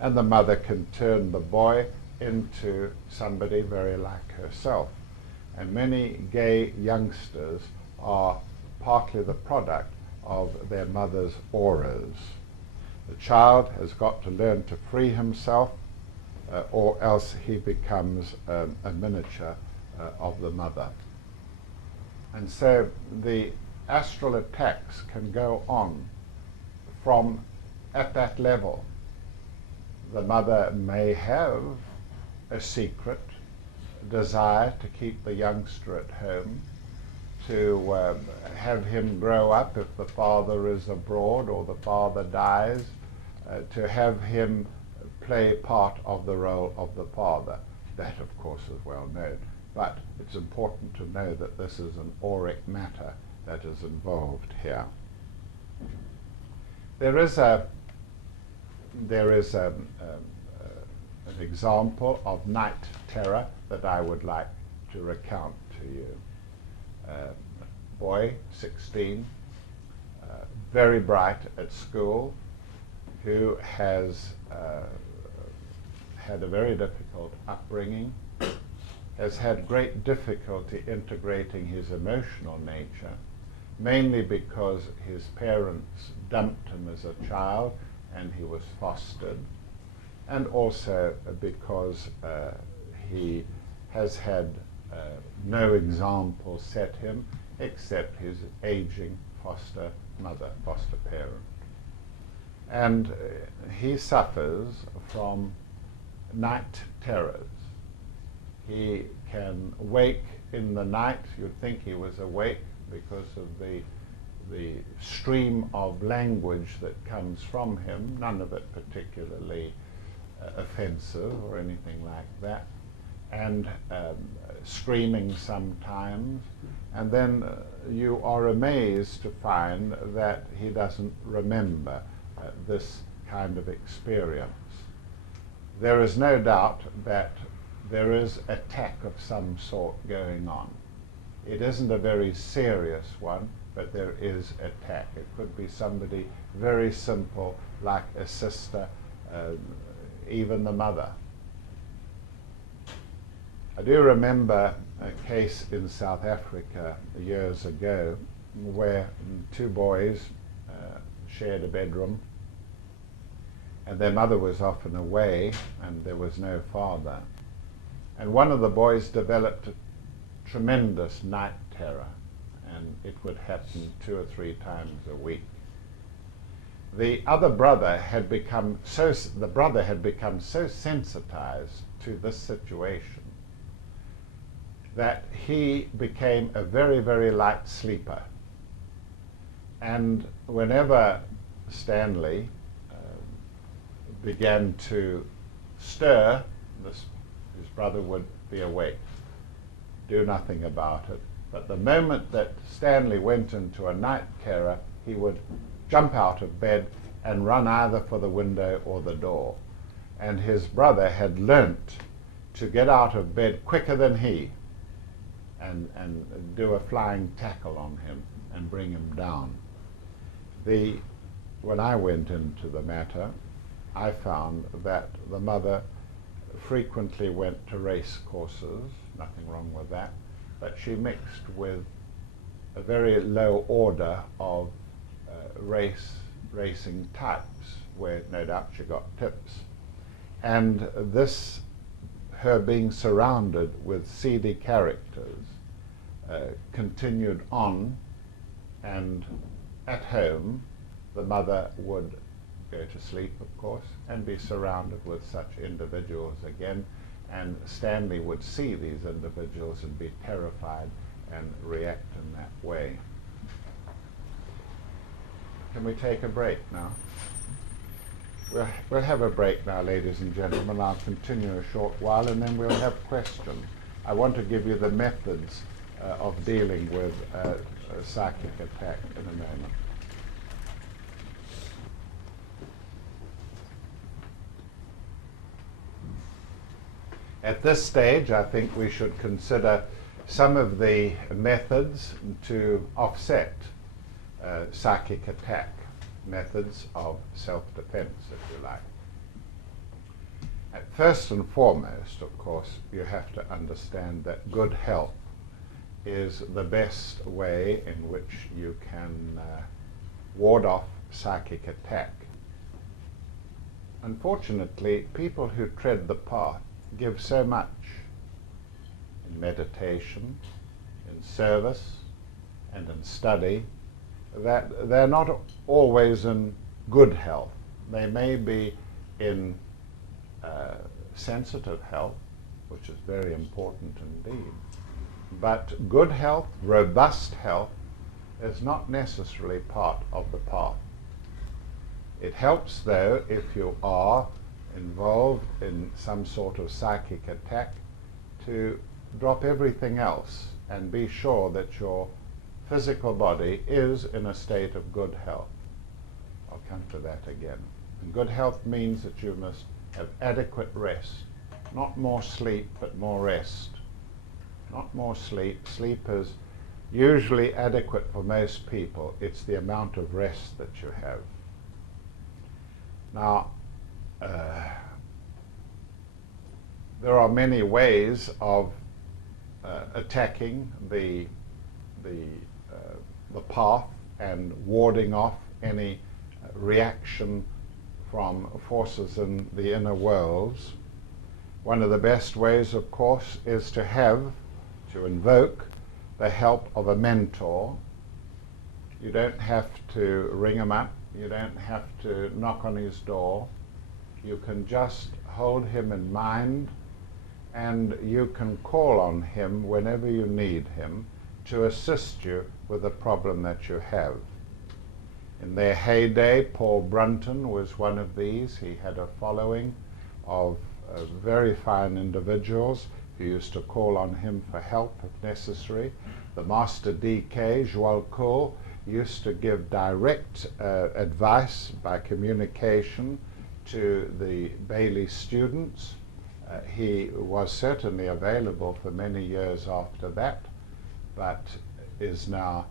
and the mother can turn the boy into somebody very like herself. And many gay youngsters are partly the product of their mother's auras. The child has got to learn to free himself, or else he becomes a miniature of the mother. And so the astral attacks can go on from at that level. The mother may have a secret desire to keep the youngster at home, to have him grow up if the father is abroad or the father dies, to have him play part of the role of the father. That, of course, is well known. But it's important to know that this is an auric matter that is involved here. There is an example of night terror that I would like to recount to you. Boy, 16, very bright at school, who has had a very difficult upbringing, has had great difficulty integrating his emotional nature, mainly because his parents dumped him as a child and he was fostered, and also because he has had no example set him except his aging foster mother, foster parent. And he suffers from night terrors. He can wake in the night. You'd think he was awake because of the stream of language that comes from him, none of it particularly offensive or anything like that, and screaming sometimes, and then you are amazed to find that he doesn't remember this kind of experience. There is no doubt that there is attack of some sort going on. It isn't a very serious one, but there is attack. It could be somebody very simple, like a sister, even the mother. I do remember a case in South Africa years ago where two boys shared a bedroom, and their mother was often away and there was no father. And one of the boys developed a tremendous night terror, and it would happen 2 or 3 times a week. The brother had become so sensitized to this situation that he became a very, very light sleeper. And whenever Stanley began to stir, his brother would be awake, do nothing about it. But the moment that Stanley went into a night terror, he would jump out of bed and run either for the window or the door. And his brother had learnt to get out of bed quicker than he and do a flying tackle on him and bring him down. When I went into the matter, I found that the mother frequently went to race courses, nothing wrong with that, but she mixed with a very low order of racing types, where no doubt she got tips. And this, her being surrounded with seedy characters, continued on, and at home the mother would go to sleep, of course, and be surrounded with such individuals again, and Stanley would see these individuals and be terrified and react in that way. Can we take a break now? We'll have a break now, ladies and gentlemen. I'll continue a short while and then we'll have questions. I want to give you the methods of dealing with a psychic attack in a moment. At this stage, I think we should consider some of the methods to offset psychic attack, methods of self-defense, if you like. First and foremost, of course, you have to understand that good health is the best way in which you can ward off psychic attack. Unfortunately, people who tread the path give so much in meditation, in service, and in study that they're not always in good health. They may be in sensitive health, which is very important indeed. But good health, robust health, is not necessarily part of the path. It helps, though, if you are involved in some sort of psychic attack, to drop everything else and be sure that your physical body is in a state of good health. I'll come to that again. And good health means that you must have adequate rest. Not more sleep, but more rest. Not more sleep. Sleep is usually adequate for most people. It's the amount of rest that you have. Now, there are many ways of attacking the path and warding off any reaction from forces in the inner worlds. One of the best ways, of course, is to invoke the help of a mentor. You don't have to ring him up. You don't have to knock on his door. You can just hold him in mind, and you can call on him whenever you need him to assist you with the problem that you have. In their heyday, Paul Brunton was one of these. He had a following of very fine individuals who used to call on him for help if necessary. The Master D.K., Joel Kuhl, used to give direct advice by communication to the Bailey students. He was certainly available for many years after that, but is now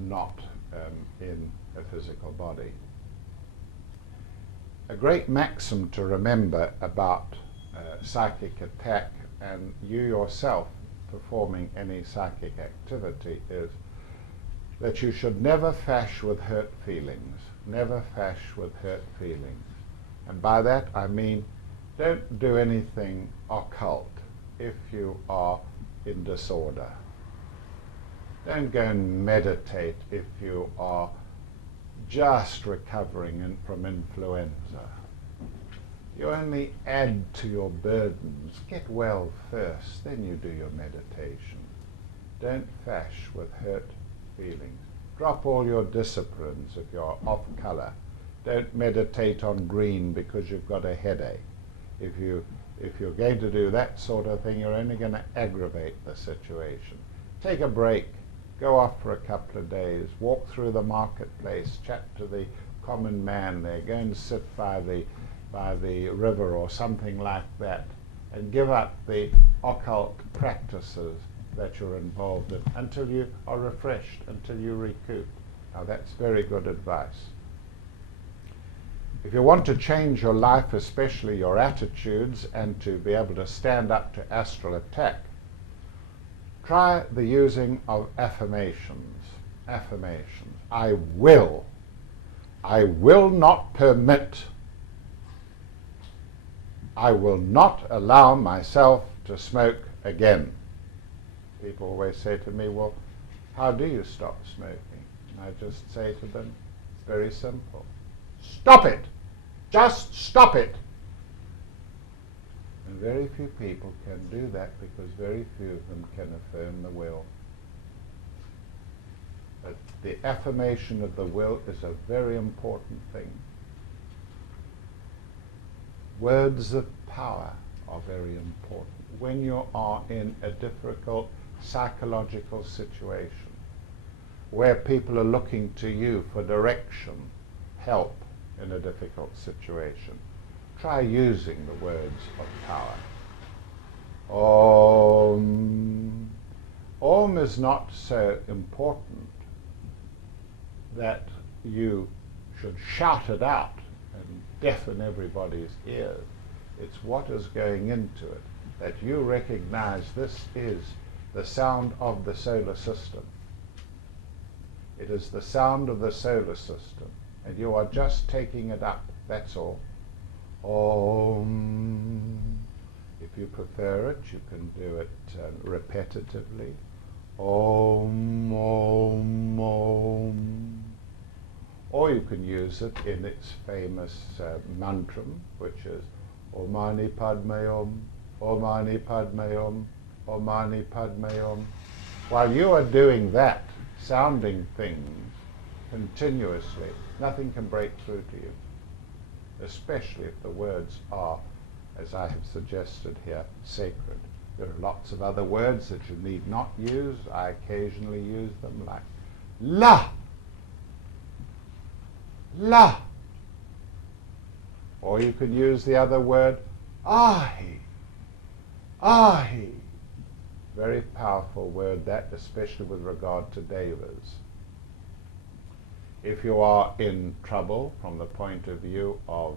not in a physical body. A great maxim to remember about psychic attack and you yourself performing any psychic activity is that you should never fash with hurt feelings. Never fash with hurt feelings. And by that I mean, don't do anything occult if you are in disorder. Don't go and meditate if you are just recovering from influenza. You only add to your burdens. Get well first, then you do your meditation. Don't fash with hurt feelings. Drop all your disciplines if you're off colour. Don't meditate on green because you've got a headache. If you're going to do that sort of thing, you're only going to aggravate the situation. Take a break. Go off for a couple of days. Walk through the marketplace. Chat to the common man there. Go and sit by the river or something like that, and give up the occult practices that you're involved in until you are refreshed, until you recoup. Now that's very good advice. If you want to change your life, especially your attitudes, and to be able to stand up to astral attack, try the using of affirmations. Affirmations. I will not permit, I will not allow myself to smoke again. People always say to me, well, how do you stop smoking? And I just say to them, it's very simple. Stop it! Just stop it! And very few people can do that because very few of them can affirm the will. But the affirmation of the will is a very important thing. Words of power are very important when you are in a difficult psychological situation where people are looking to you for direction, help in a difficult situation. Try using the words of power. Om. Om is not so important that you should shout it out and deafen everybody's ears. It's what is going into it, that you recognize this is the sound of the solar system. It is the sound of the solar system, and you are just taking it up, that's all. Om. If you prefer it, you can do it repetitively. Om, Om, Om. Or you can use it in its famous mantram, which is Om Mani Padme Om, Om Mani Padme Om, Om Mani Padme Om. While you are doing that, sounding things continuously, nothing can break through to you, especially if the words are, as I have suggested here, sacred. There are lots of other words that you need not use. I occasionally use them, like La, La. Or you can use the other word, Ahi, Ahi. Very powerful word that, especially with regard to devas. If you are in trouble from the point of view of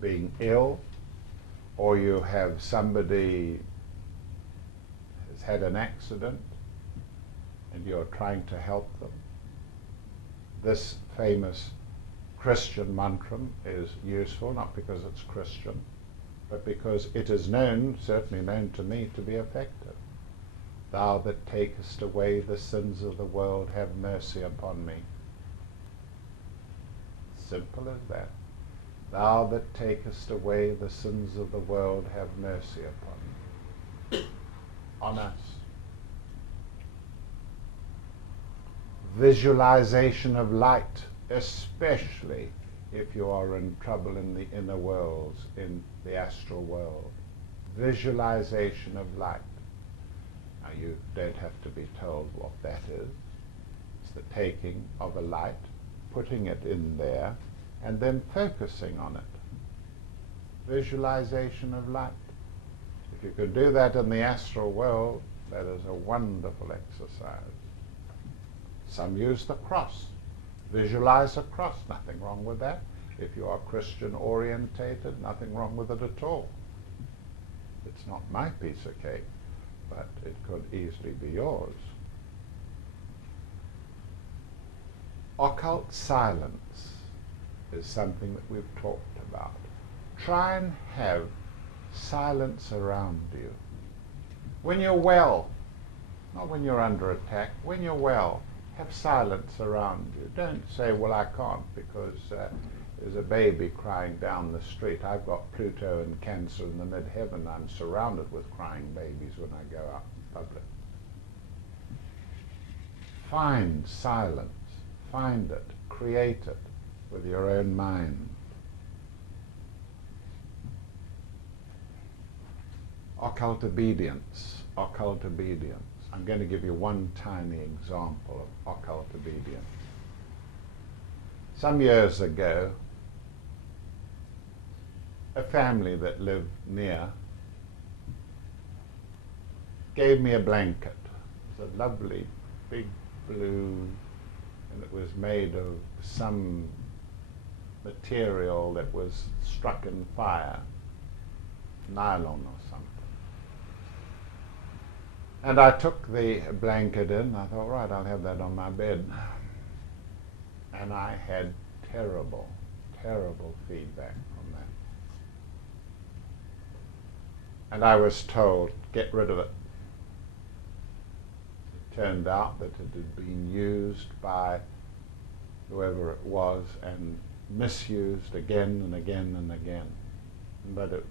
being ill, or you have somebody has had an accident and you're trying to help them, this famous Christian mantram is useful, not because it's Christian, but because it is known, certainly known to me, to be effective. Thou that takest away the sins of the world, have mercy upon me. Simple as that. Thou that takest away the sins of the world, have mercy upon me. On us. Visualization of light, especially if you are in trouble in the inner worlds, in the astral world. Visualization of light. Now you don't have to be told what that is. It's the taking of a light, putting it in there, and then focusing on it. Visualization of light. If you could do that in the astral world, that is a wonderful exercise. Some use the cross. Visualize a cross, nothing wrong with that. If you are Christian orientated, nothing wrong with it at all. It's not my piece of cake, but it could easily be yours. Occult silence is something that we've talked about. Try and have silence around you. When you're well, not when you're under attack, when you're well, have silence around you. Don't say, well, I can't because there's a baby crying down the street. I've got Pluto and Cancer in the mid-heaven. I'm surrounded with crying babies when I go out in public. Find silence, find it, create it with your own mind. Occult obedience, occult obedience. I'm going to give you one tiny example of occult obedience. Some years ago, a family that lived near gave me a blanket. It was a lovely big blue, and it was made of some material that was struck in fire, nylon or something. And I took the blanket in. I thought, right, I'll have that on my bed. And I had terrible, terrible feedback from that. And I was told, get rid of it. It turned out that it had been used by whoever it was and misused again and again and again. But it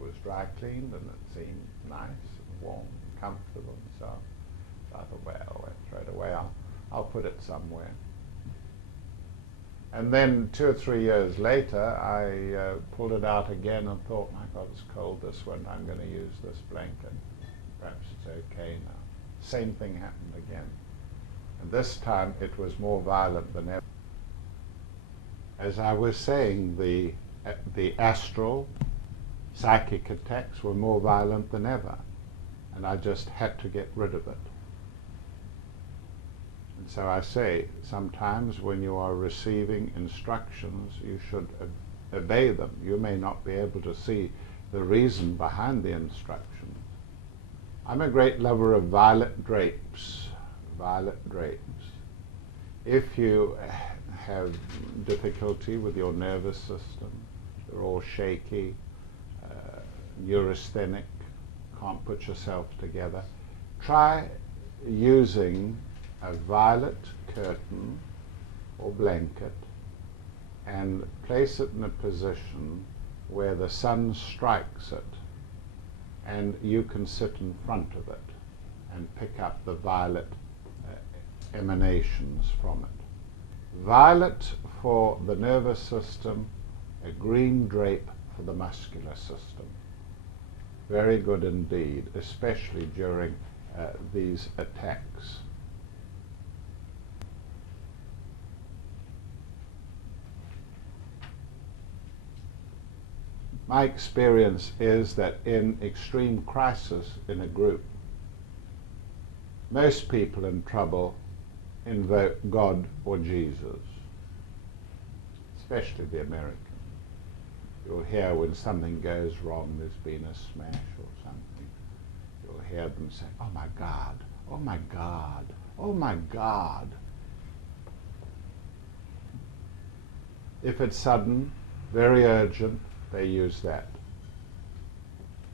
was dry cleaned and it seemed nice and warm, comfortable and so on. So I thought, well, let's throw it away. I'll put it somewhere. And then 2 or 3 years later, I pulled it out again and thought, my God, it's cold this winter. I'm going to use this blanket. Perhaps it's okay now. Same thing happened again. And this time it was more violent than ever. As I was saying, the astral, psychic attacks were more violent than ever. And I just had to get rid of it. And so I say, sometimes when you are receiving instructions, you should obey them. You may not be able to see the reason behind the instructions. I'm a great lover of violet drapes. Violet drapes. If you have difficulty with your nervous system, you're all shaky, neurasthenic, can't put yourself together, try using a violet curtain or blanket and place it in a position where the sun strikes it and you can sit in front of it and pick up the violet emanations from it. Violet for the nervous system, a green drape for the muscular system. Very good indeed, especially during these attacks. My experience is that in extreme crisis in a group, most people in trouble invoke God or Jesus, especially the Americans. You'll hear when something goes wrong, there's been a smash or something, you'll hear them say, oh my God, oh my God, oh my God. If it's sudden, very urgent, they use that.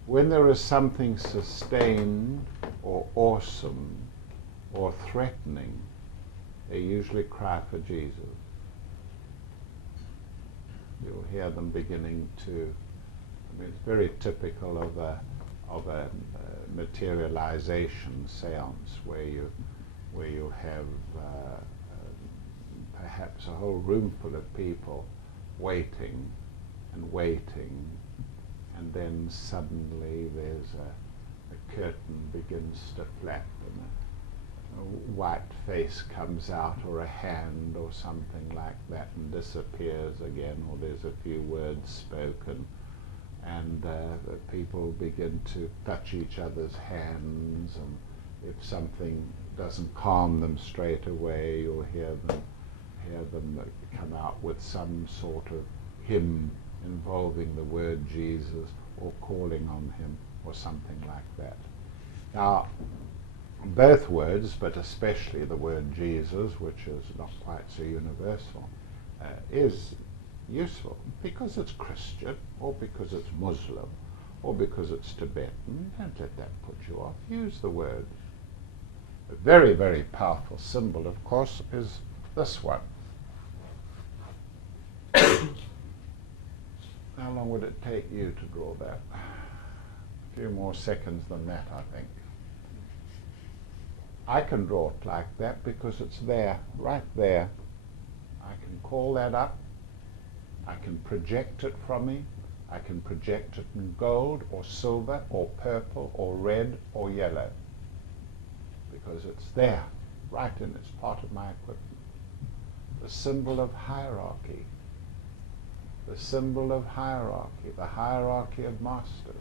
When there is something sustained or awesome or threatening, they usually cry for Jesus. You'll hear them beginning to, I mean, it's very typical of a materialization seance where you have perhaps a whole room full of people waiting and waiting, and then suddenly there's a curtain begins to flap and a white face comes out or a hand or something like that and disappears again, or there's a few words spoken, and people begin to touch each other's hands, and if something doesn't calm them straight away, you'll hear them come out with some sort of hymn involving the word Jesus or calling on him or something like that. Now, both words, but especially the word Jesus, which is not quite so universal, is useful because it's Christian or because it's Muslim or because it's Tibetan. Don't let that put you off. Use the word. A very, very powerful symbol, of course, is this one. How long would it take you to draw that? A few more seconds than that, I think. I can draw it like that because it's there, right there. I can call that up. I can project it from me. I can project it in gold or silver or purple or red or yellow because it's there, right in, it's part of my equipment. The symbol of hierarchy. The symbol of hierarchy, the hierarchy of masters.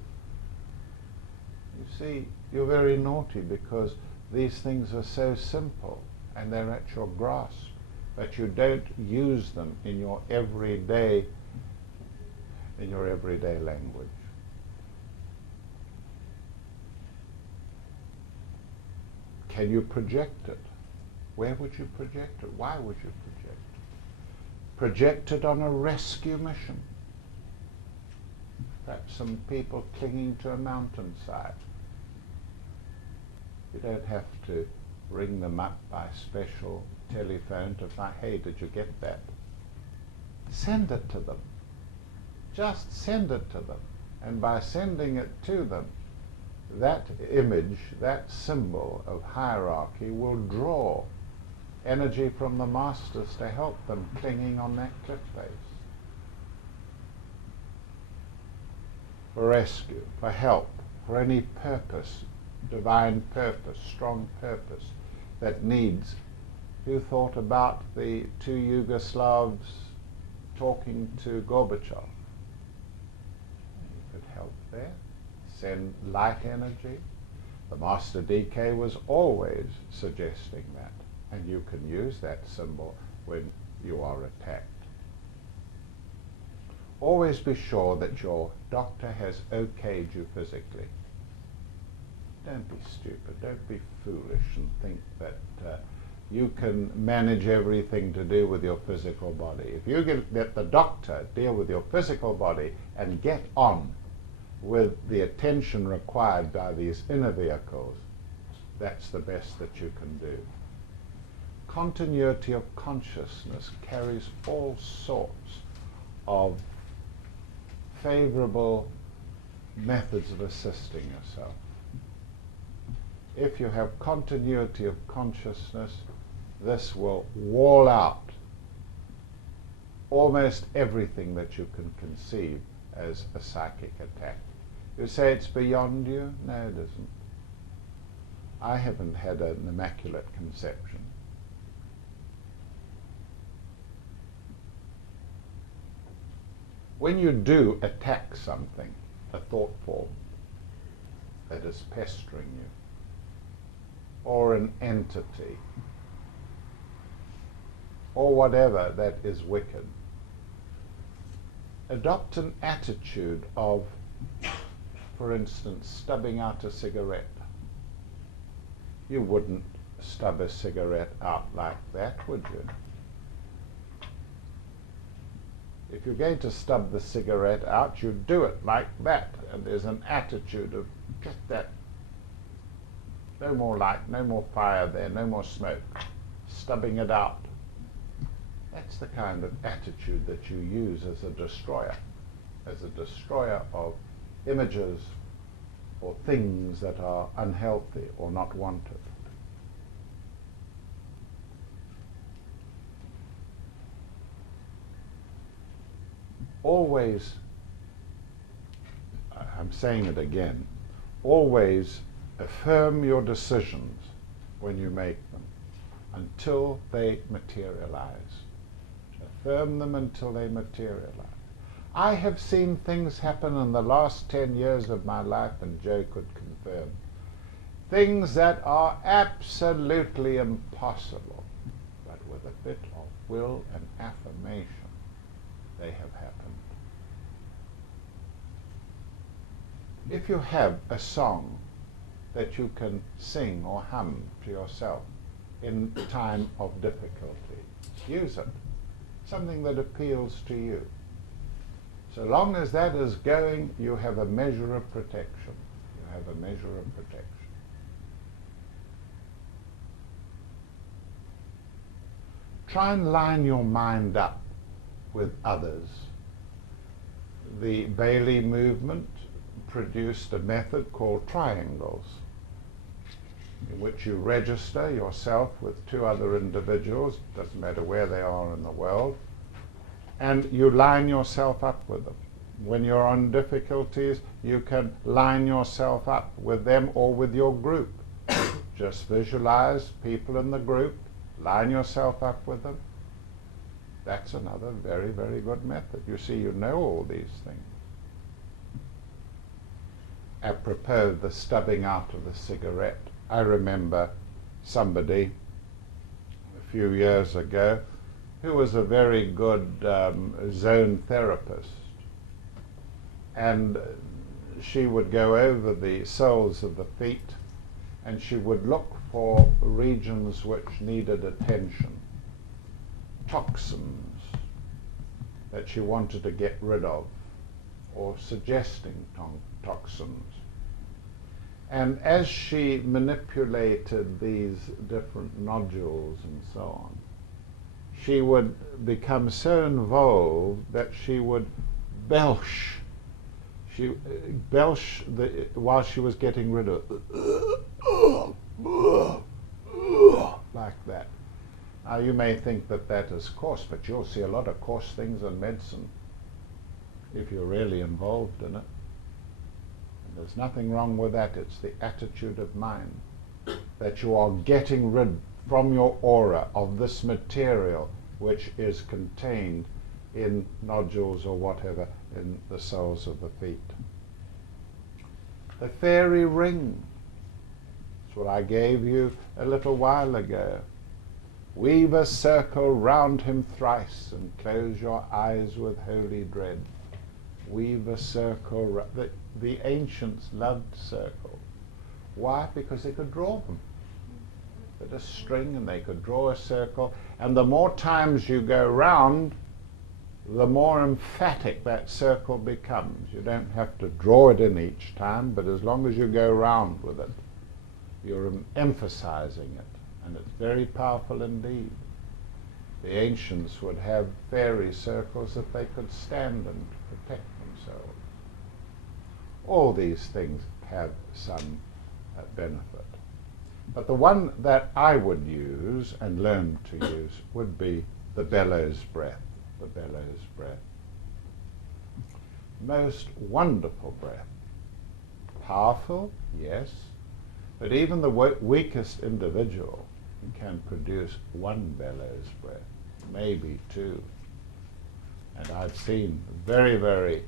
You see, you're very naughty because these things are so simple and they're at your grasp, but you don't use them in your everyday language. Can you project it? Where would you project it? Why would you project it? Project it on a rescue mission. Perhaps some people clinging to a mountainside. You don't have to ring them up by special telephone to find, hey, did you get that? Send it to them. Just send it to them. And by sending it to them, that image, that symbol of hierarchy will draw energy from the masters to help them clinging on that cliff face. For rescue, for help, for any purpose, divine purpose, strong purpose that needs. Who thought about the two Yugoslavs talking to Gorbachev? You could help there, send light energy. The Master DK was always suggesting that, and you can use that symbol when you are attacked. Always be sure that your doctor has okayed you physically. Don't be stupid, don't be foolish and think that you can manage everything to do with your physical body. If you let the doctor deal with your physical body and get on with the attention required by these inner vehicles, that's the best that you can do. Continuity of consciousness carries all sorts of favorable methods of assisting yourself. If you have continuity of consciousness, this will wall out almost everything that you can conceive as a psychic attack. You say it's beyond you? No, it isn't. I haven't had an immaculate conception. When you do attack something, a thought form that is pestering you, or an entity, or whatever that is wicked, adopt an attitude of, for instance, stubbing out a cigarette. You wouldn't stub a cigarette out like that, would you? If you're going to stub the cigarette out, you do it like that, and there's an attitude of, get that, no more light, no more fire there, no more smoke, stubbing it out. That's the kind of attitude that you use as a destroyer of images or things that are unhealthy or not wanted. Always, I'm saying it again, always affirm your decisions when you make them until they materialize. Affirm them until they materialize. I have seen things happen in the last 10 years of my life, and Joe could confirm, things that are absolutely impossible, but with a bit of will and affirmation, they have happened. If you have a song that you can sing or hum to yourself in time of difficulty, use it. Something that appeals to you. So long as that is going, you have a measure of protection. You have a measure of protection. Try and line your mind up with others. The Bailey movement produced a method called triangles. in which you register yourself with 2 other individuals, doesn't matter where they are in the world, and you line yourself up with them. When you're on difficulties, you can line yourself up with them or with your group. Just visualize people in the group, line yourself up with them. That's another very, very good method. You see, you know all these things. Apropos the stubbing out of the cigarette, I remember somebody a few years ago who was a very good zone therapist, and she would go over the soles of the feet and she would look for regions which needed attention, toxins that she wanted to get rid of, or suggesting toxins. And as she manipulated these different nodules and so on, she would become so involved that she would belch. She belch while she was getting rid of like that. Now you may think that that is coarse, but you'll see a lot of coarse things in medicine if you're really involved in it. And there's nothing wrong with that. It's the attitude of mind, that you are getting rid from your aura of this material which is contained in nodules or whatever in the soles of the feet. The fairy ring, that's what I gave you a little while ago. Weave a circle round him thrice and close your eyes with holy dread. Weave a circle. The ancients loved circles. Why? Because they could draw them. With a string, and they could draw a circle, and the more times you go round, the more emphatic that circle becomes. You don't have to draw it in each time, but as long as you go round with it, you're emphasizing it, and it's very powerful indeed. The ancients would have fairy circles that they could stand and protect themselves. All these things have some benefit. But the one that I would use and learn to use would be the bellows breath. The bellows breath. Most wonderful breath. Powerful, yes, but even the weakest individual can produce 1 bellows breath, maybe 2. And I've seen very, very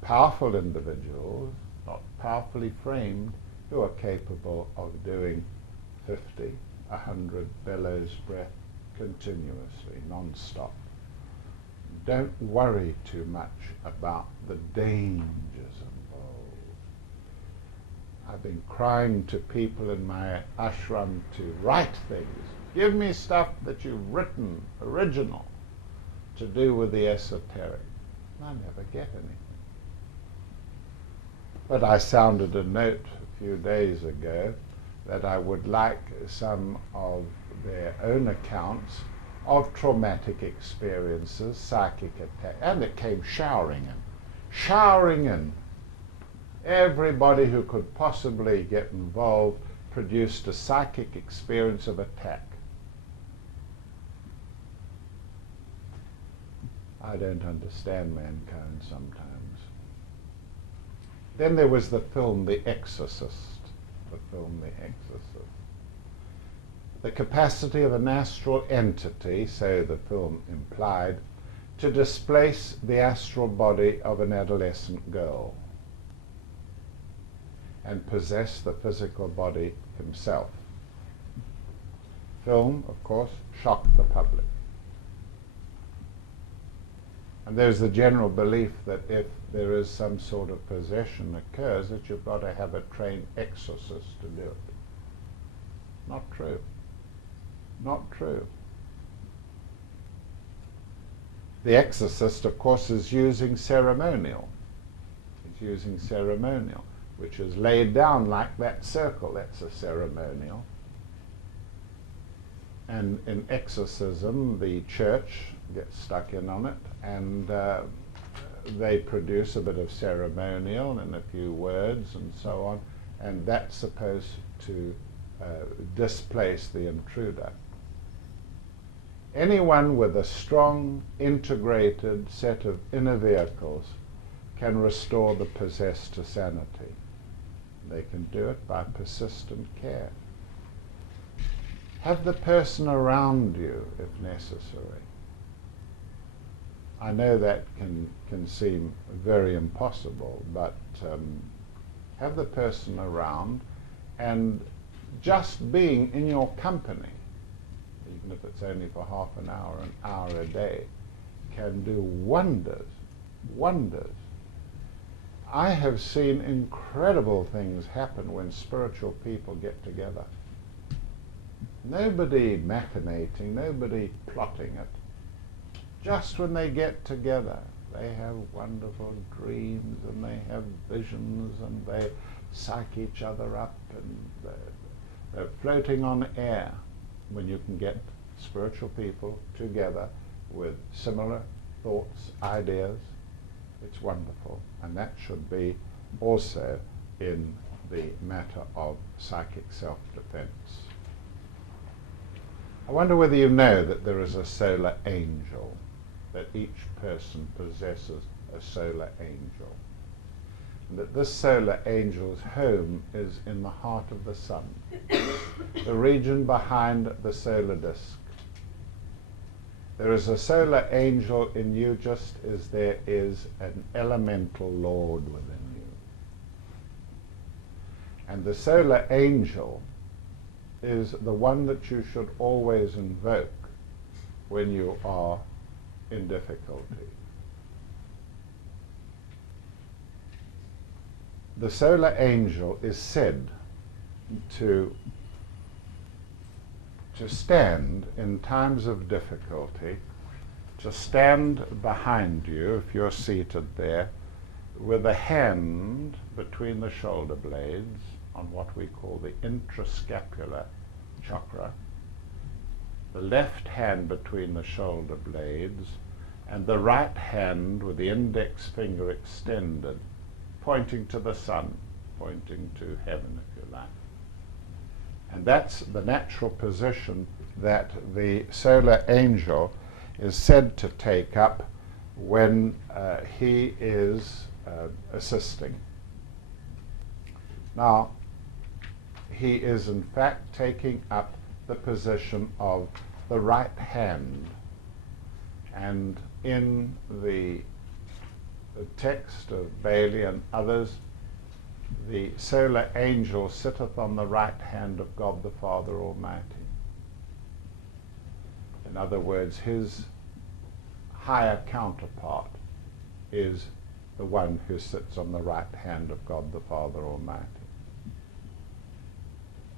powerful individuals, not powerfully framed, who are capable of doing 50, 100 bellows breath continuously, non-stop. Don't worry too much about the dangers involved. I've been crying to people in my ashram to write things. Give me stuff that you've written, original, to do with the esoteric. I never get anything. But I sounded a note a few days ago that I would like some of their own accounts of traumatic experiences, psychic attack, and it came showering in. Everybody who could possibly get involved produced a psychic experience of attack. I don't understand mankind sometimes. Then there was the film The Exorcist. The capacity of an astral entity, so the film implied, to displace the astral body of an adolescent girl and possess the physical body himself. Film, of course, shocked the public. And there's the general belief that if there is some sort of possession occurs, that you've got to have a trained exorcist to do it. Not true. Not true. The exorcist, of course, is using ceremonial. He's using ceremonial, which is laid down like that circle. That's a ceremonial. And in exorcism, the church gets stuck in on it, and they produce a bit of ceremonial and a few words and so on, and that's supposed to displace the intruder. Anyone with a strong, integrated set of inner vehicles can restore the possessed to sanity. They can do it by persistent care. Have the person around you if necessary. I know that can seem very impossible, but have the person around, and just being in your company, even if it's only for half an hour a day, can do wonders, wonders. I have seen incredible things happen when spiritual people get together. Nobody machinating, nobody plotting it. Just when they get together, they have wonderful dreams and they have visions and they psych each other up and they're floating on air. When you can get spiritual people together with similar thoughts, ideas, it's wonderful. And that should be also in the matter of psychic self-defense. I wonder whether you know that there is a solar angel, that each person possesses a solar angel. And that this solar angel's home is in the heart of the sun, the region behind the solar disk. There is a solar angel in you just as there is an elemental lord within you. And the solar angel is the one that you should always invoke when you are in difficulty. The solar angel is said to stand in times of difficulty, to stand behind you if you're seated there, with a hand between the shoulder blades on what we call the intrascapular chakra, the left hand between the shoulder blades, and the right hand with the index finger extended, pointing to the sun, pointing to heaven, if you like. And that's the natural position that the solar angel is said to take up when he is assisting. Now, he is in fact taking up the position of the right hand. And in the text of Bailey and others, the solar angel sitteth on the right hand of God the Father Almighty. In other words, his higher counterpart is the one who sits on the right hand of God the Father Almighty.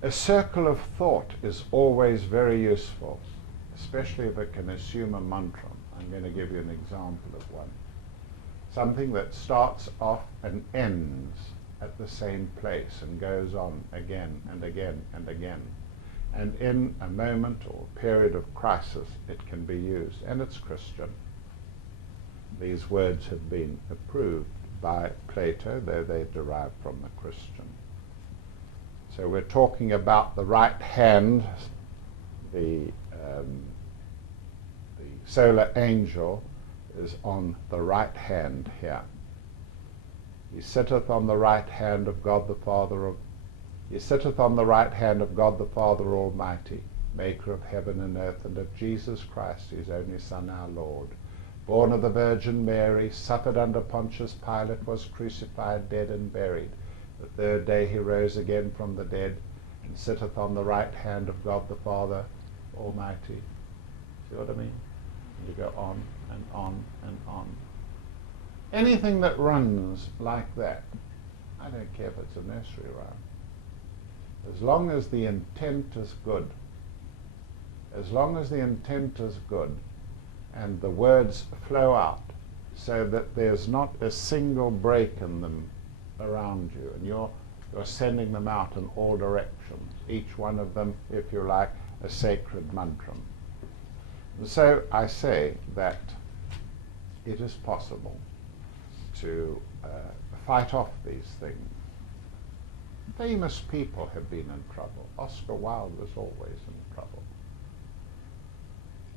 A circle of thought is always very useful, especially if it can assume a mantra. I'm going to give you an example of one. Something that starts off and ends at the same place and goes on again and again and again. And in a moment or period of crisis, it can be used. And it's Christian. These words have been approved by Plato, though they derive from the Christian. So we're talking about the right hand, the solar angel is on the right hand here. He sitteth on the right hand of God the Father he sitteth on the right hand of God the Father Almighty, maker of heaven and earth, and of Jesus Christ, his only Son, our Lord, born of the Virgin Mary, suffered under Pontius Pilate, was crucified, dead, and buried. The third day he rose again from the dead, and sitteth on the right hand of God the Father Almighty. See what I mean? And you go on and on and on. Anything that runs like that, I don't care if it's a nursery rhyme, as long as the intent is good, as long as the intent is good, and the words flow out so that there's not a single break in them around you, and you're sending them out in all directions, each one of them, if you like, a sacred mantram. And so I say that it is possible to fight off these things. Famous people have been in trouble. Oscar Wilde was always in trouble.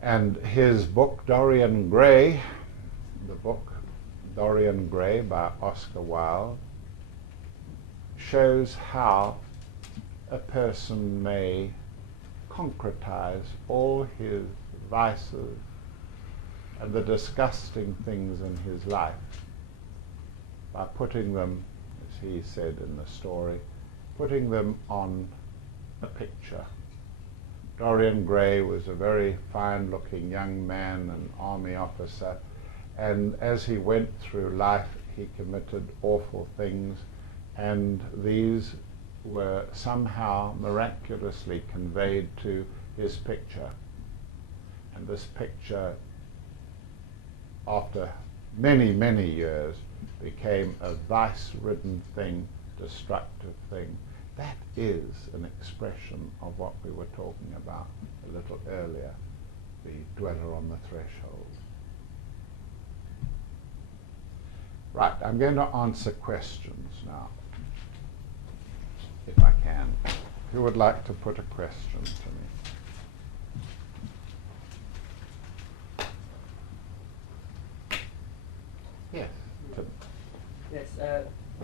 And his book, Dorian Gray, the book Dorian Gray by Oscar Wilde, shows how a person may concretize all his vices and the disgusting things in his life by putting them, as he said in the story, putting them on a picture. Dorian Gray was a very fine-looking young man, an army officer, and as he went through life he committed awful things, and these were somehow miraculously conveyed to his picture. And this picture, after many, many years, became a vice-ridden thing, destructive thing. That is an expression of what we were talking about a little earlier, the dweller on the threshold. Right, I'm going to answer questions now, if I can. Who would like to put a question to me? Yes. Tim. Yes,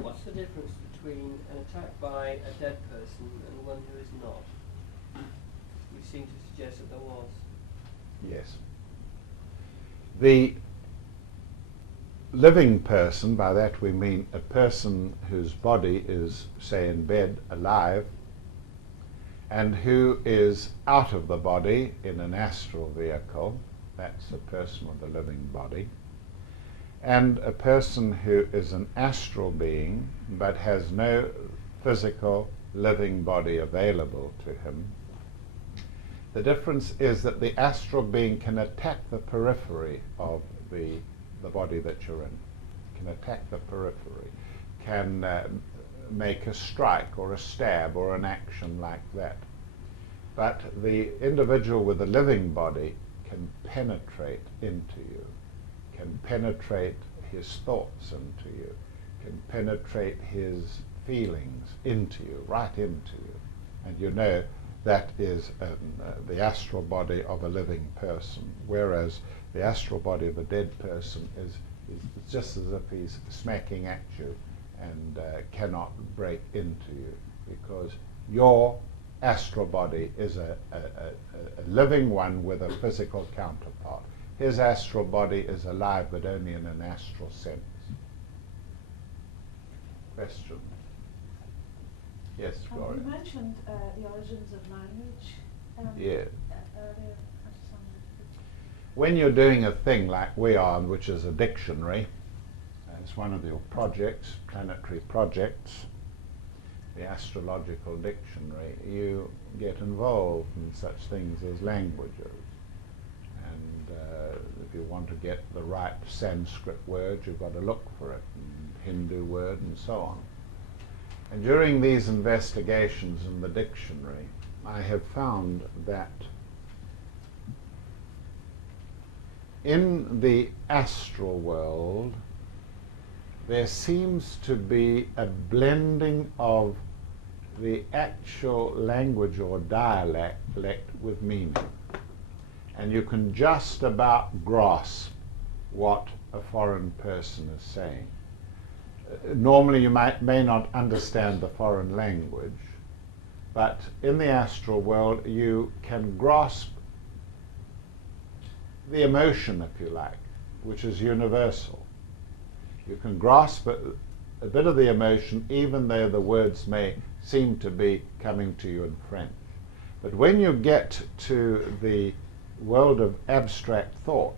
what's the difference between an attack by a dead person and one who is not? You seem to suggest that there was. Yes. The living person, by that we mean a person whose body is, say, in bed, alive, and who is out of the body in an astral vehicle. That's a person with a living body. And a person who is an astral being but has no physical living body available to him. The difference is that the astral being can attack the periphery of the body that you're in, can attack the periphery, can make a strike or a stab or an action like that. But the individual with a living body can penetrate into you, can penetrate his thoughts into you, can penetrate his feelings into you, right into you. And you know that is the astral body of a living person, whereas the astral body of a dead person is just as if he's smacking at you and cannot break into you, because your astral body is a living one with a physical counterpart. His astral body is alive, but only in an astral sense. Question? Yes, Gloria. You mentioned the origins of language Yeah. earlier. I just wondered if you When you're doing a thing like we are, which is a dictionary, it's one of your projects, planetary projects, the astrological dictionary, you get involved in such things as languages. And if you want to get the right Sanskrit word, you've got to look for it, and Hindu word, and so on. And during these investigations in the dictionary, I have found that in the astral world, there seems to be a blending of the actual language or dialect with meaning. And you can just about grasp what a foreign person is saying. Normally you may not understand the foreign language, but in the astral world you can grasp the emotion, if you like, which is universal. You can grasp a bit of the emotion even though the words may seem to be coming to you in French. But when you get to the world of abstract thought,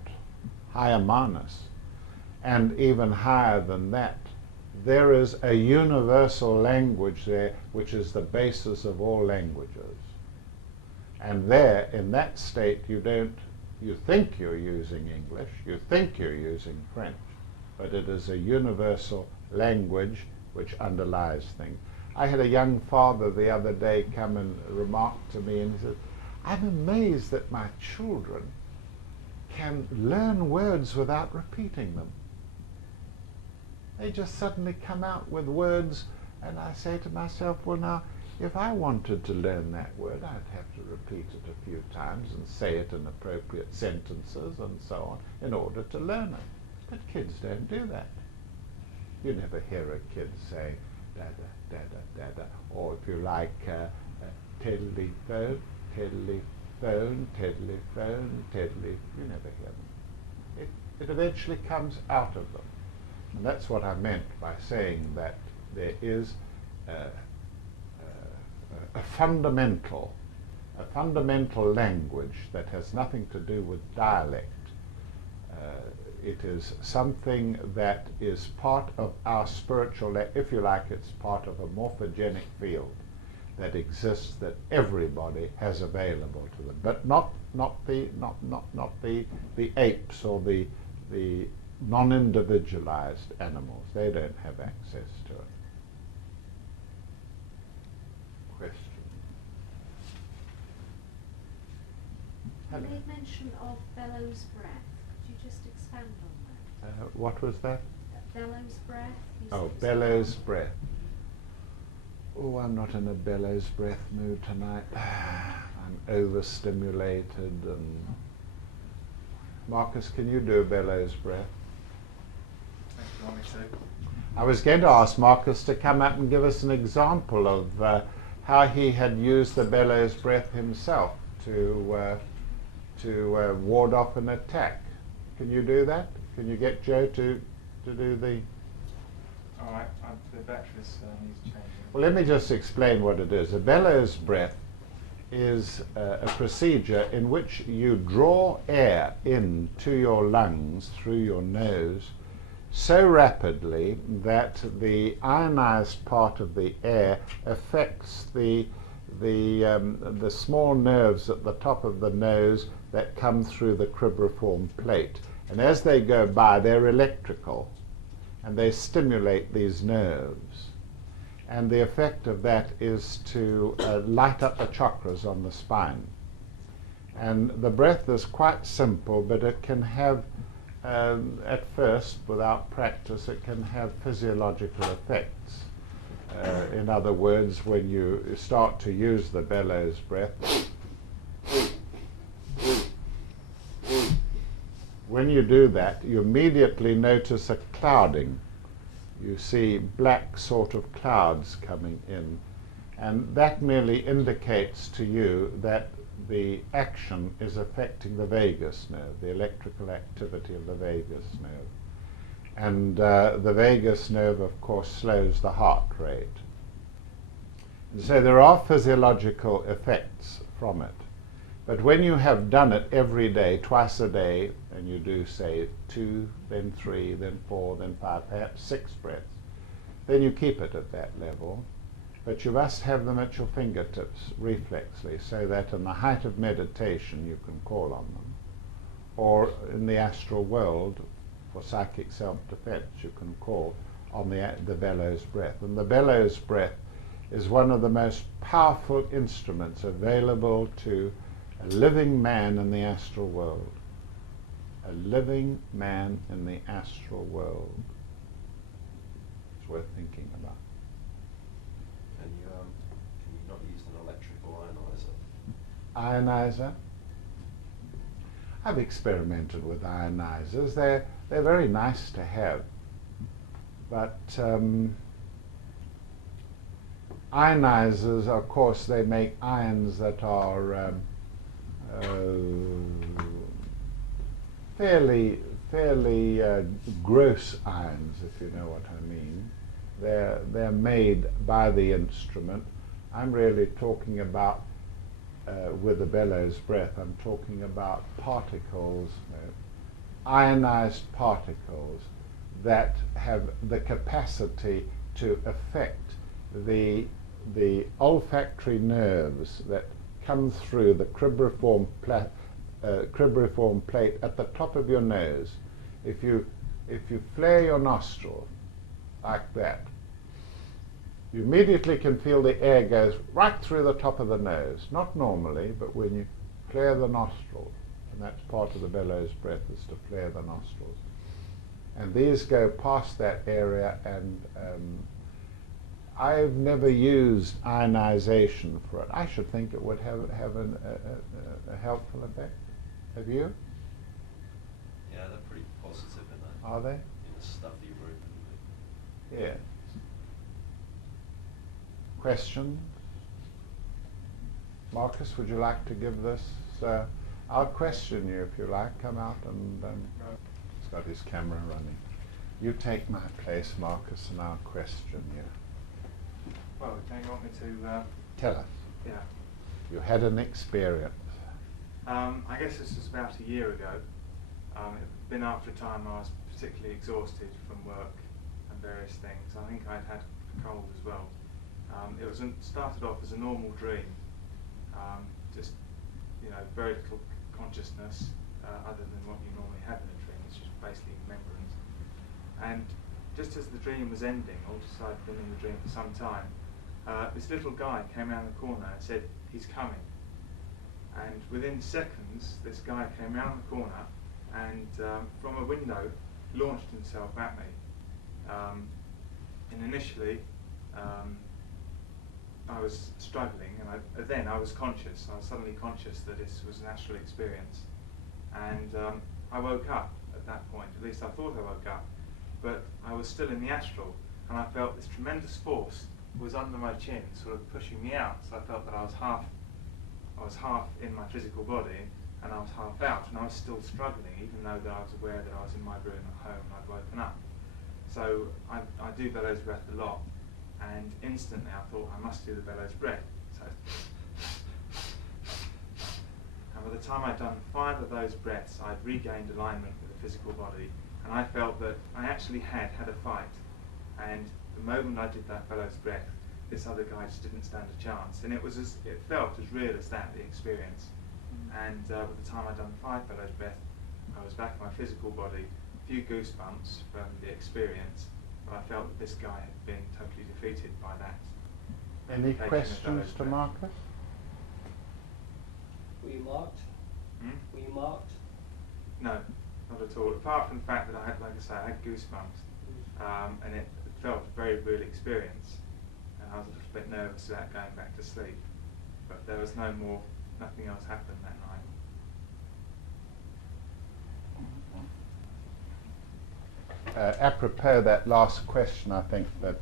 higher manas, and even higher than that, there is a universal language there which is the basis of all languages. And there, in that state, you think you're using English, you think you're using French, but it is a universal language which underlies things. I had a young father the other day come and remark to me, and he said, I'm amazed that my children can learn words without repeating them. They just suddenly come out with words And I say to myself, well now, if I wanted to learn that word, I'd have to repeat it a few times and say it in appropriate sentences and so on in order to learn it. But kids don't do that. You never hear a kid say dada, dada, dada, or if you like, telephone, telephone, telephone, telephone. You never hear them. It eventually comes out of them. And that's what I meant by saying that there is a fundamental language that has nothing to do with dialect. It is something that is part of our spiritual, if you like, it's part of a morphogenic field that exists, that everybody has available to them, but not the apes or the non-individualized animals. They don't have access to it. Question. You made mention of bellows breath. Could you just expand on that? What was that? Bellows breath? Oh, bellows breath. Oh, I'm not in a bellows breath mood tonight. I'm overstimulated and... Marcus, can you do a bellows breath? You want me to? I was going to ask Marcus to come up and give us an example of how he had used the bellows breath himself to ward off an attack. Can you do that? Can you get Joe to do the... All right, the batteries needs changing. Well, let me just explain what it is. A bellows breath is a procedure in which you draw air into your lungs through your nose so rapidly that the ionized part of the air affects the small nerves at the top of the nose that come through the cribriform plate. And as they go by, they're electrical, and they stimulate these nerves. And the effect of that is to light up the chakras on the spine. And the breath is quite simple, but it can have, at first, without practice, it can have physiological effects. In other words, when you start to use the bellows breath, when you do that, you immediately notice a clouding. You see black sort of clouds coming in, and that merely indicates to you that the action is affecting the vagus nerve, the electrical activity of the vagus nerve. And the vagus nerve, of course, slows the heart rate. And so there are physiological effects from it. But when you have done it every day, twice a day, and you do, say, 2, then 3, then 4, then 5, perhaps 6 breaths, then you keep it at that level. But you must have them at your fingertips reflexly, so that in the height of meditation you can call on them. Or in the astral world, for psychic self-defense, you can call on the bellows breath. And the bellows breath is one of the most powerful instruments available to a living man in the astral world. A living man in the astral world. It's worth thinking about. Can you not use an electrical ionizer? Ionizer? I've experimented with ionizers. They're very nice to have. But ionizers, of course, they make ions that are fairly gross ions, if you know what I mean. They're made by the instrument. I'm really talking about, with the bellows breath, I'm talking about particles, ionized particles that have the capacity to affect the olfactory nerves that come through the cribriform plate at the top of your nose. If you flare your nostril like that, you immediately can feel the air goes right through the top of the nose. Not normally, but when you flare the nostrils, and that's part of the bellows breath, is to flare the nostrils. And these go past that area, and I've never used ionization for it. I should think it would have a helpful effect. Have you? Yeah, they're pretty positive in that. Are they? In a stuffy room. Yes. Questions? Marcus, would you like to give this? I'll question you if you like. Come out and he's got his camera running. You take my place, Marcus, and I'll question you. Well, don't you want me to? Tell us. Yeah. You had an experience. I guess this was about a year ago. It had been after a time I was particularly exhausted from work and various things. I think I'd had a cold as well. It started off as a normal dream, just very little consciousness other than what you normally have in a dream. It's just basically remembrance. And just as the dream was ending, also I'd been in the dream for some time, this little guy came around the corner and said, "He's coming." And within seconds, this guy came around the corner and from a window launched himself at me. And initially, I was struggling, and then I was conscious. I was suddenly conscious that this was an astral experience. And I woke up at that point, at least I thought I woke up, but I was still in the astral, and I felt this tremendous force was under my chin, sort of pushing me out. So I felt that I was half in my physical body, and I was half out, and I was still struggling, even though that I was aware that I was in my room at home and I'd woken up. So I do bellows breath a lot, and instantly I thought I must do the bellows breath. So, and by the time I'd done 5 of those breaths, I'd regained alignment with the physical body, and I felt that I actually had a fight. And the moment I did that bellows breath, this other guy just didn't stand a chance, and it felt as real as that, the experience. And by the time I'd done 5 bellows breath, I was back in my physical body, a few goosebumps from the experience, but I felt that this guy had been totally defeated by that. Any taking questions the bellows to breath. Marcus? Were you marked? Hmm? Were you marked? No, not at all. Apart from the fact that I had, like I say, I had goosebumps, and it felt a very real experience. And I was a little bit nervous about going back to sleep, but there was nothing else happened that night. Apropos that last question, I think that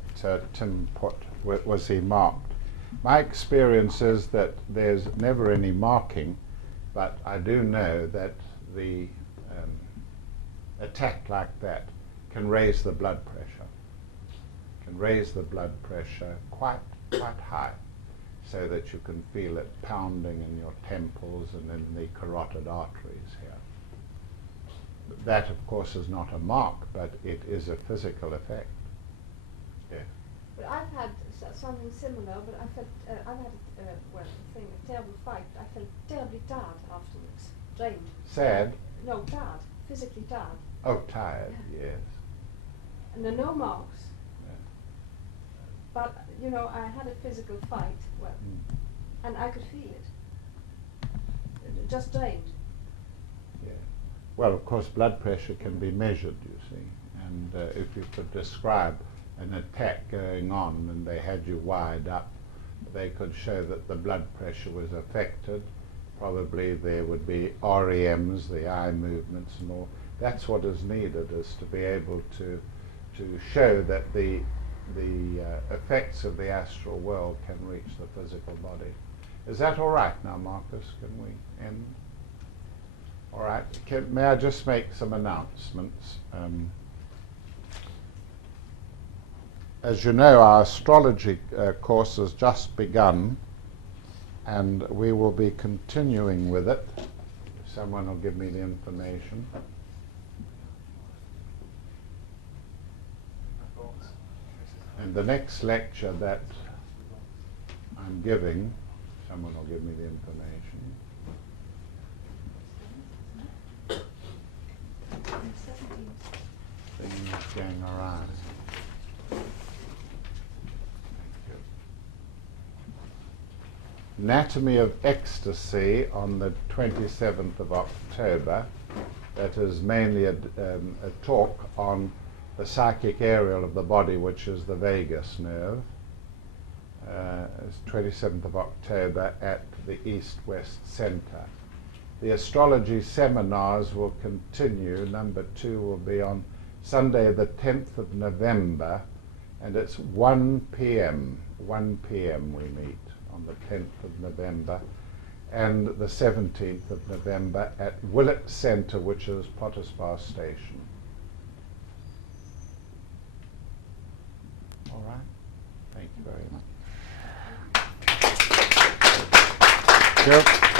Tim put, was he marked? My experience is that there's never any marking, but I do know that the attack like that can raise the blood pressure. Can raise the blood pressure quite high, so that you can feel it pounding in your temples and in the carotid arteries here. That, of course, is not a mark, but it is a physical effect. Yeah. But I've had something similar, but I felt, I've had a terrible fight. I felt terribly tired afterwards, drained. Sad? No, tired, physically tired. Oh, tired, yes. And there are no marks, Yeah. but, I had a physical fight, and I could feel it. Just drained. Yeah. Well, of course, blood pressure can be measured, you see, and if you could describe an attack going on and they had you wired up, they could show that the blood pressure was affected. Probably there would be REMs, the eye movements and all. That's what is needed, is to be able to show that the effects of the astral world can reach the physical body. Is that all right now, Marcus? Can we end? All right. May I just make some announcements? As you know, our astrology course has just begun, and we will be continuing with it. Someone will give me the information. And the next lecture that I'm giving, someone will give me the information. Things going around. Thank you. Anatomy of Ecstasy on the 27th of October. That is mainly a talk on the psychic areal of the body, which is the vagus nerve. It's 27th of October at the East-West Centre. The astrology seminars will continue. Number 2 will be on Sunday the 10th of November, and it's 1 p.m. 1 p.m. we meet on the 10th of November, and the 17th of November at Willett Centre, which is Potter Spa Station. All right. Thank you very much. Sure.